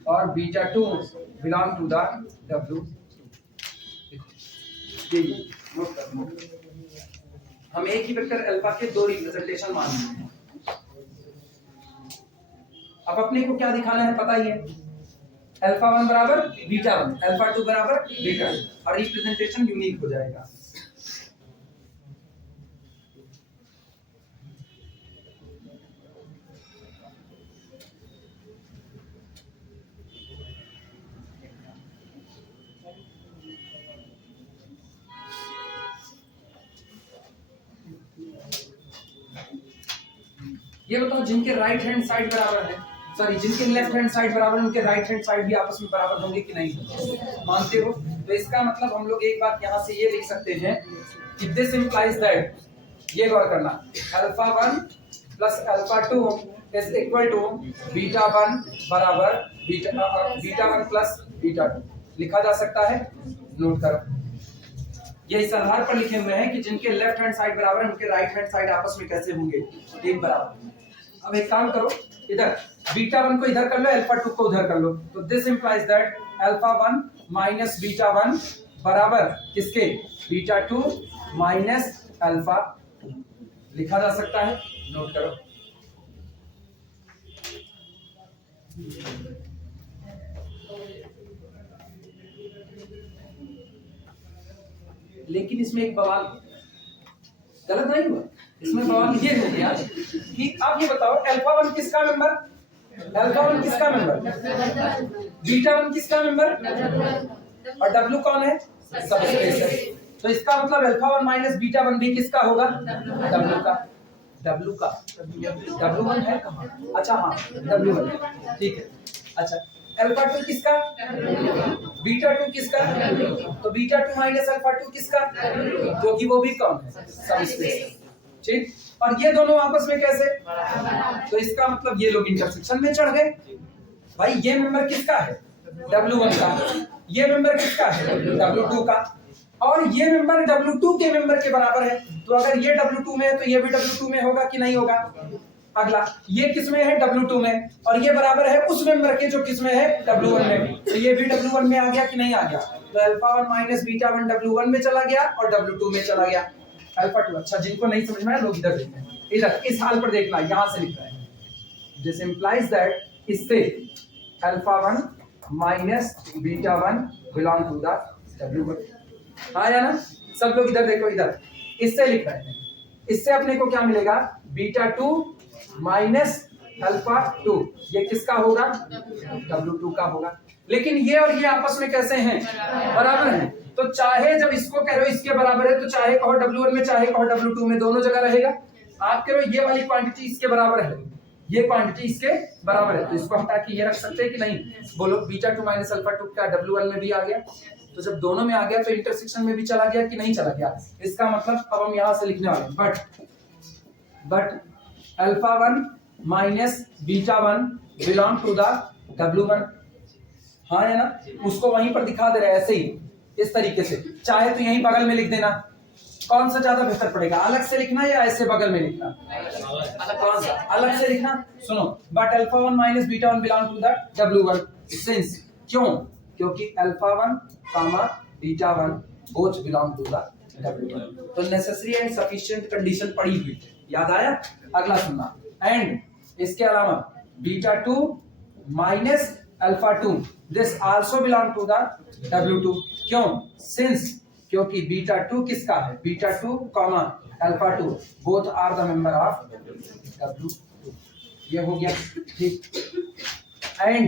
और beta 2 belong to the W2. हम एक ही vector alpha के दो representation मान रहे हैं। अब अपने को क्या दिखाना है पता ही है, अल्फा 1 बराबर बीटा 1, अल्फा 2 बराबर बीटा 2, और रिप्रेजेंटेशन यूनिक हो जाएगा। ये बताओ जिनके राइट हैंड साइड बराबर है, सॉरी जिनके लेफ्ट हैंड साइड बराबर है, उनके राइट हैंड साइड भी आपस में बराबर होंगे कि नहीं, मानते हो? तो इसका मतलब हम लोग एक बात यहाँ से ये लिख सकते हैं कि दिस इंप्लाइज दैट, ये गौर करना, alpha 1 plus alpha 2 is equal to beta 1 बराबर बीटा 1 प्लस बीटा 2 लिखा जा सकता है। नोट करो, ये इस आधार पर लिखे हुए हैं कि जिनके लेफ्ट हैंड साइड बराबर है उनके राइट हैंड साइड आपस में कैसे होंगे, एक बराबर। अब एक काम करो, इधर बीटा 1 को इधर कर लो, अल्फा 2 को उधर कर लो, तो this implies that alpha 1 minus beta 1 बराबर किसके, बीटा 2 माइनस अल्फा 2 लिखा जा सकता है। नोट करो, लेकिन इसमें एक बवाल गलत नहीं हुआ, इसमें बवाल ये हो गया कि आप ये बताओ अल्फा 1 किसका मेंबर, अल्फा 1 किसका मेंबर, बीटा 1 किसका मेंबर, और डब्ल्यू कौन है, सबस्पेस है। तो इसका मतलब अल्फा 1 माइनस बीटा 1 भी किसका होगा, डब्ल्यू का। W1 है कहाँ, अच्छा हाँ W1 ठीक है। अच्छा अल्फा 2 किसका, बीटा 2 किसका, तो बीटा 2 माइनस अल्फा 2 किसका, क्योंकि वो भी कौन है, सबस्पेस, ठीक। और ये दोनों आपस में कैसे, तो इसका मतलब ये लोग इंटरसेक्शन में चढ़ गए। भाई ये मेंबर किसका है, W1 का, ये मेंबर किसका है, W2 का, और ये मेंबर W2 के मेंबर के बराबर है। तो अगर ये W2 में है तो ये भी W2 में होगा कि नहीं होगा। अगला ये किस में है, W2 में, और ये बराबर है उस मेंबर के जो किस में है, W1 में, तो ये भी W1 में आ गया कि नहीं आ गया। तो अल्फा 1 माइनस बीटा 1 W1 में चला गया और W2 में चला गया, अल्फा 2। अच्छा जिनको नहीं समझ में आया लोग इधर देखें, इधर इस हाल पर देखना, यहां से लिख रहे हैं, दिस इंप्लाइज दैट, इससे alpha 1 minus beta 1 belong to the W1। आया ना, सब लोग इधर देखो, इधर इससे लिख रहे हैं, इससे अपने को क्या मिलेगा, बीटा 2 माइनस अल्फा 2, ये किसका होगा, W2 का होगा। लेकिन ये और ये आपस में कैसे हैं, बराबर हैं। तो चाहे जब इसको कह रहे हो इसके बराबर है, तो चाहे कहो W1 में चाहे कहो W2 में, दोनों जगह रहेगा। आप कह रहे हो ये वाली क्वांटिटी इसके बराबर है, ये क्वांटिटी इसके बराबर है, तो इसको हटा के ये रख सकते हैं कि नहीं, बोलो बीटा 2 माइनस अल्फा 2 का W1 में भी आ गया। तो जब दोनों में आ गया तो इंटरसेक्शन में भी चला गया कि नहीं चला गया। इसका मतलब अब हम यहां से लिखने वाले, but alpha 1 minus beta 1 belong to the W1। हाँ है ना, उसको वहीं पर दिखा दे रहे हैं ऐसे ही, इस तरीके से। चाहे तो यहीं बगल में लिख देना, कौन सा ज्यादा बेहतर पड़ेगा, अलग से लिखना या ऐसे बगल में लिखना, कौन सा अलग से लिखना। सुनो, but alpha 1 minus beta 1 belong to the W1 since, क्यों, क्योंकि alpha 1 comma beta 1 both belong to the W1। तो नेसेसरी एंड सफिशिएंट कंडीशन पड़ी हुई, याद आया। अगला सुनना, एंड इसके अलावा beta 2 minus alpha 2 this also belong to the W2, क्यों, सिंस, क्योंकि बीटा 2 किसका है, beta 2 comma alpha 2 both are the member of W2। ये हो गया ठीक। एंड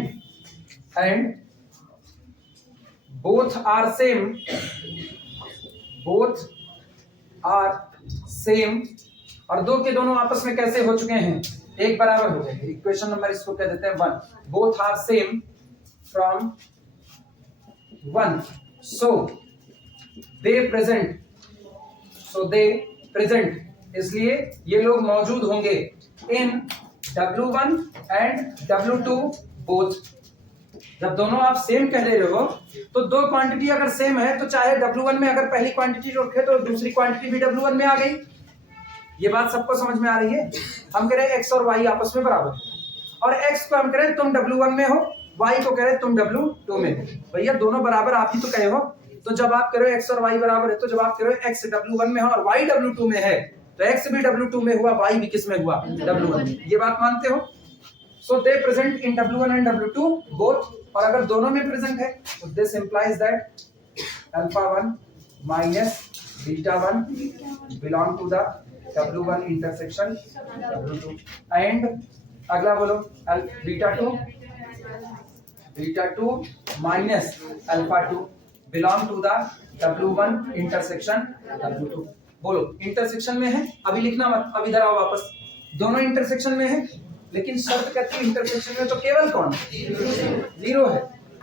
both are same, और दो के दोनों आपस में कैसे हो चुके हैं, एक बराबर हो गए। इक्वेशन नंबर इसको कह देते हैं 1, both are same from 1, so they present present, इसलिए ये लोग मौजूद होंगे इन W1 एंड W2 बोथ। जब दोनों आप सेम कह रहे हो तो दो क्वांटिटी अगर सेम है तो चाहे W1 में अगर पहली क्वांटिटी रखे तो दूसरी क्वांटिटी भी W1 में आ गई। ये बात सबको समझ में आ रही है? हम कह रहे हैं x और y आपस में बराबर है, और x को हम कह रहे हैं तुम W1 में हो, y को कह रहे हैं तुम W2 में हो। भैया दोनों बराबर आप ही तो कहे हो, तो जब आप कह रहे हो x और y बराबर है तो जब आप कह रहे हो x W1 में है और y W2 में है तो x भी W2 में हुआ, y भी किस में हुआ? W1 में। ये बात मानते हो? So they present in W1 and W2 both, और अगर दोनों में प्रेजेंट है तो this implies that alpha 1 minus beta 1 belong to the W1 intersection W2, and अगला बोलो beta 2 minus alpha 2 belong to the W1 intersection W2। बोलो intersection में है, अभी लिखना मत, अब इधर आओ वापस। दोनों इंटरसेक्शन में है, लेकिन शर्त कहती है इंटरसेक्शन में तो केवल कौन? जीरो है,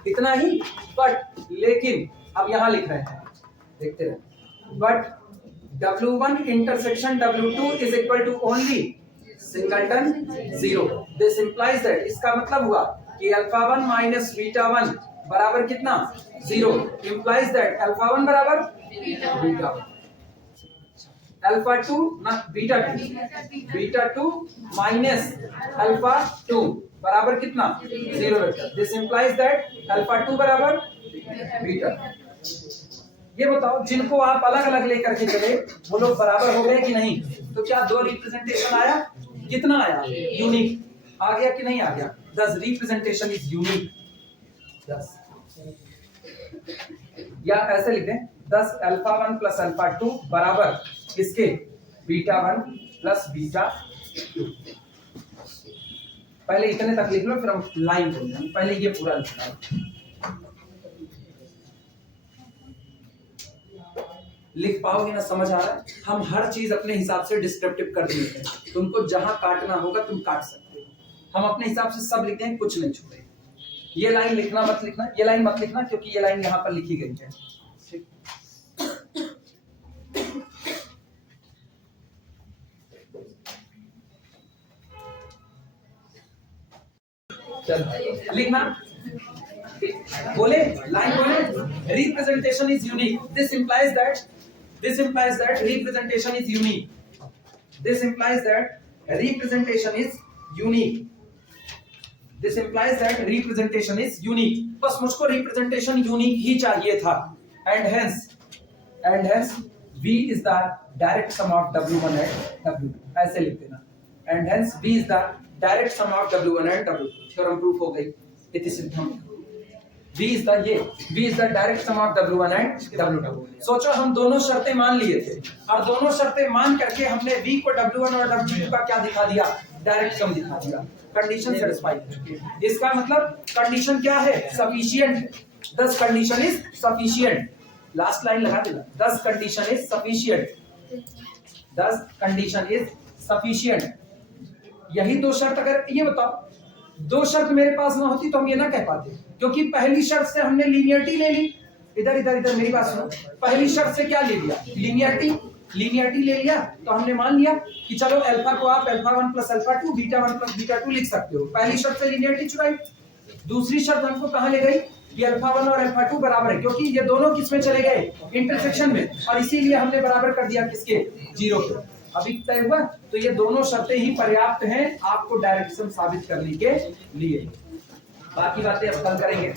इतना ही। बट लेकिन अब यहां लिख रहे हैं, देखते रहे, but W1 intersection W2 is equal to only singleton 0। This implies that, इसका मतलब हुआ कि alpha 1 minus beta 1 बराबर कितना? 0। Implies that alpha 1 बराबर beta 1, alpha 2 ना beta 2 minus alpha 2 बराबर कितना? 0 vector. This implies that alpha 2 बराबर beta। ये बताओ जिनको आप अलग अलग लेकर के चले वो लोग बराबर हो गए कि नहीं? तो क्या दो रिप्रेजेंटेशन आया? कितना आया? यूनिक आ गया कि नहीं आ गया? 10 रिप्रेजेंटेशन इज यूनिक 10, या ऐसे लिख दें 10 अल्फा 1 प्लस अल्फा 2 बराबर किसके? Beta 1 plus beta 2। पहले इतने तक लिख लो, फिर हम लाइन बोलेंगे। पहले ये पूरा लिखना है, लिख पाओगे ना? समझ आ रहा है? हम हर चीज अपने हिसाब से डिस्क्रिप्टिव कर देते हैं, तुमको जहां काटना होगा तुम काट सकते हो। हम अपने हिसाब से सब लिखते हैं, कुछ नहीं छोड़े। ये लाइन लिखना मत लिखना, ये लाइन मत लिखना, क्योंकि ये लाइन यहां पर लिखी गई है। चल लिखना, बोले लाइन बोले, representation is unique. This implies that representation is unique। This implies that representation is unique। This implies that representation is unique। बस मुझको representation unique ही चाहिए था। And hence V is the direct sum of W1 and W2। ऐसे लिख देना। And hence V is the direct sum of W1 and W2। Theorem proof हो गई। इति सिद्धम। V is the direct sum of W1 and W2। सोचो हम दोनों शर्तें मान लिए थे, और दोनों शर्तें मान करके हमने V को W1 और W2 का क्या दिखा दिया? डायरेक्ट सम दिखा दिया। Condition satisfied. इसका मतलब कंडीशन क्या है? Sufficient. 10 condition is sufficient. Last line लगा देना, 10 condition is sufficient. 10 condition is sufficient. यही दो शर्त, अगर ये बताओ दो शर्त मेरे पास ना होती तो हम ये ना कह पाते, क्योंकि पहली शर्त से हमने लीनियरिटी ले ली। इधर इधर इधर मेरी बात सुनो, पहली शर्त से क्या ले लिया? लीनियरिटी ले लिया, तो हमने मान लिया कि चलो अल्फा को आप alpha 1 plus alpha 2 beta 1 plus beta 2 लिख सकते हो। पहली शर्त से लीनियरिटी चुराई। दूसरी शर्त हमको कहां ले गई? कि अल्फा 1 और अल्फा 2 बराबर है, क्योंकि ये दोनों किस में चले गए? इंटरसेक्शन में, और इसीलिए हमने बराबर कर दिया किसके? 0 के। अभी तय हुआ, तो ये दोनों शर्तें ही पर्याप्त हैं आपको डायरेक्ट सम साबित करने के लिए। बाकी बातें अब कल करेंगे।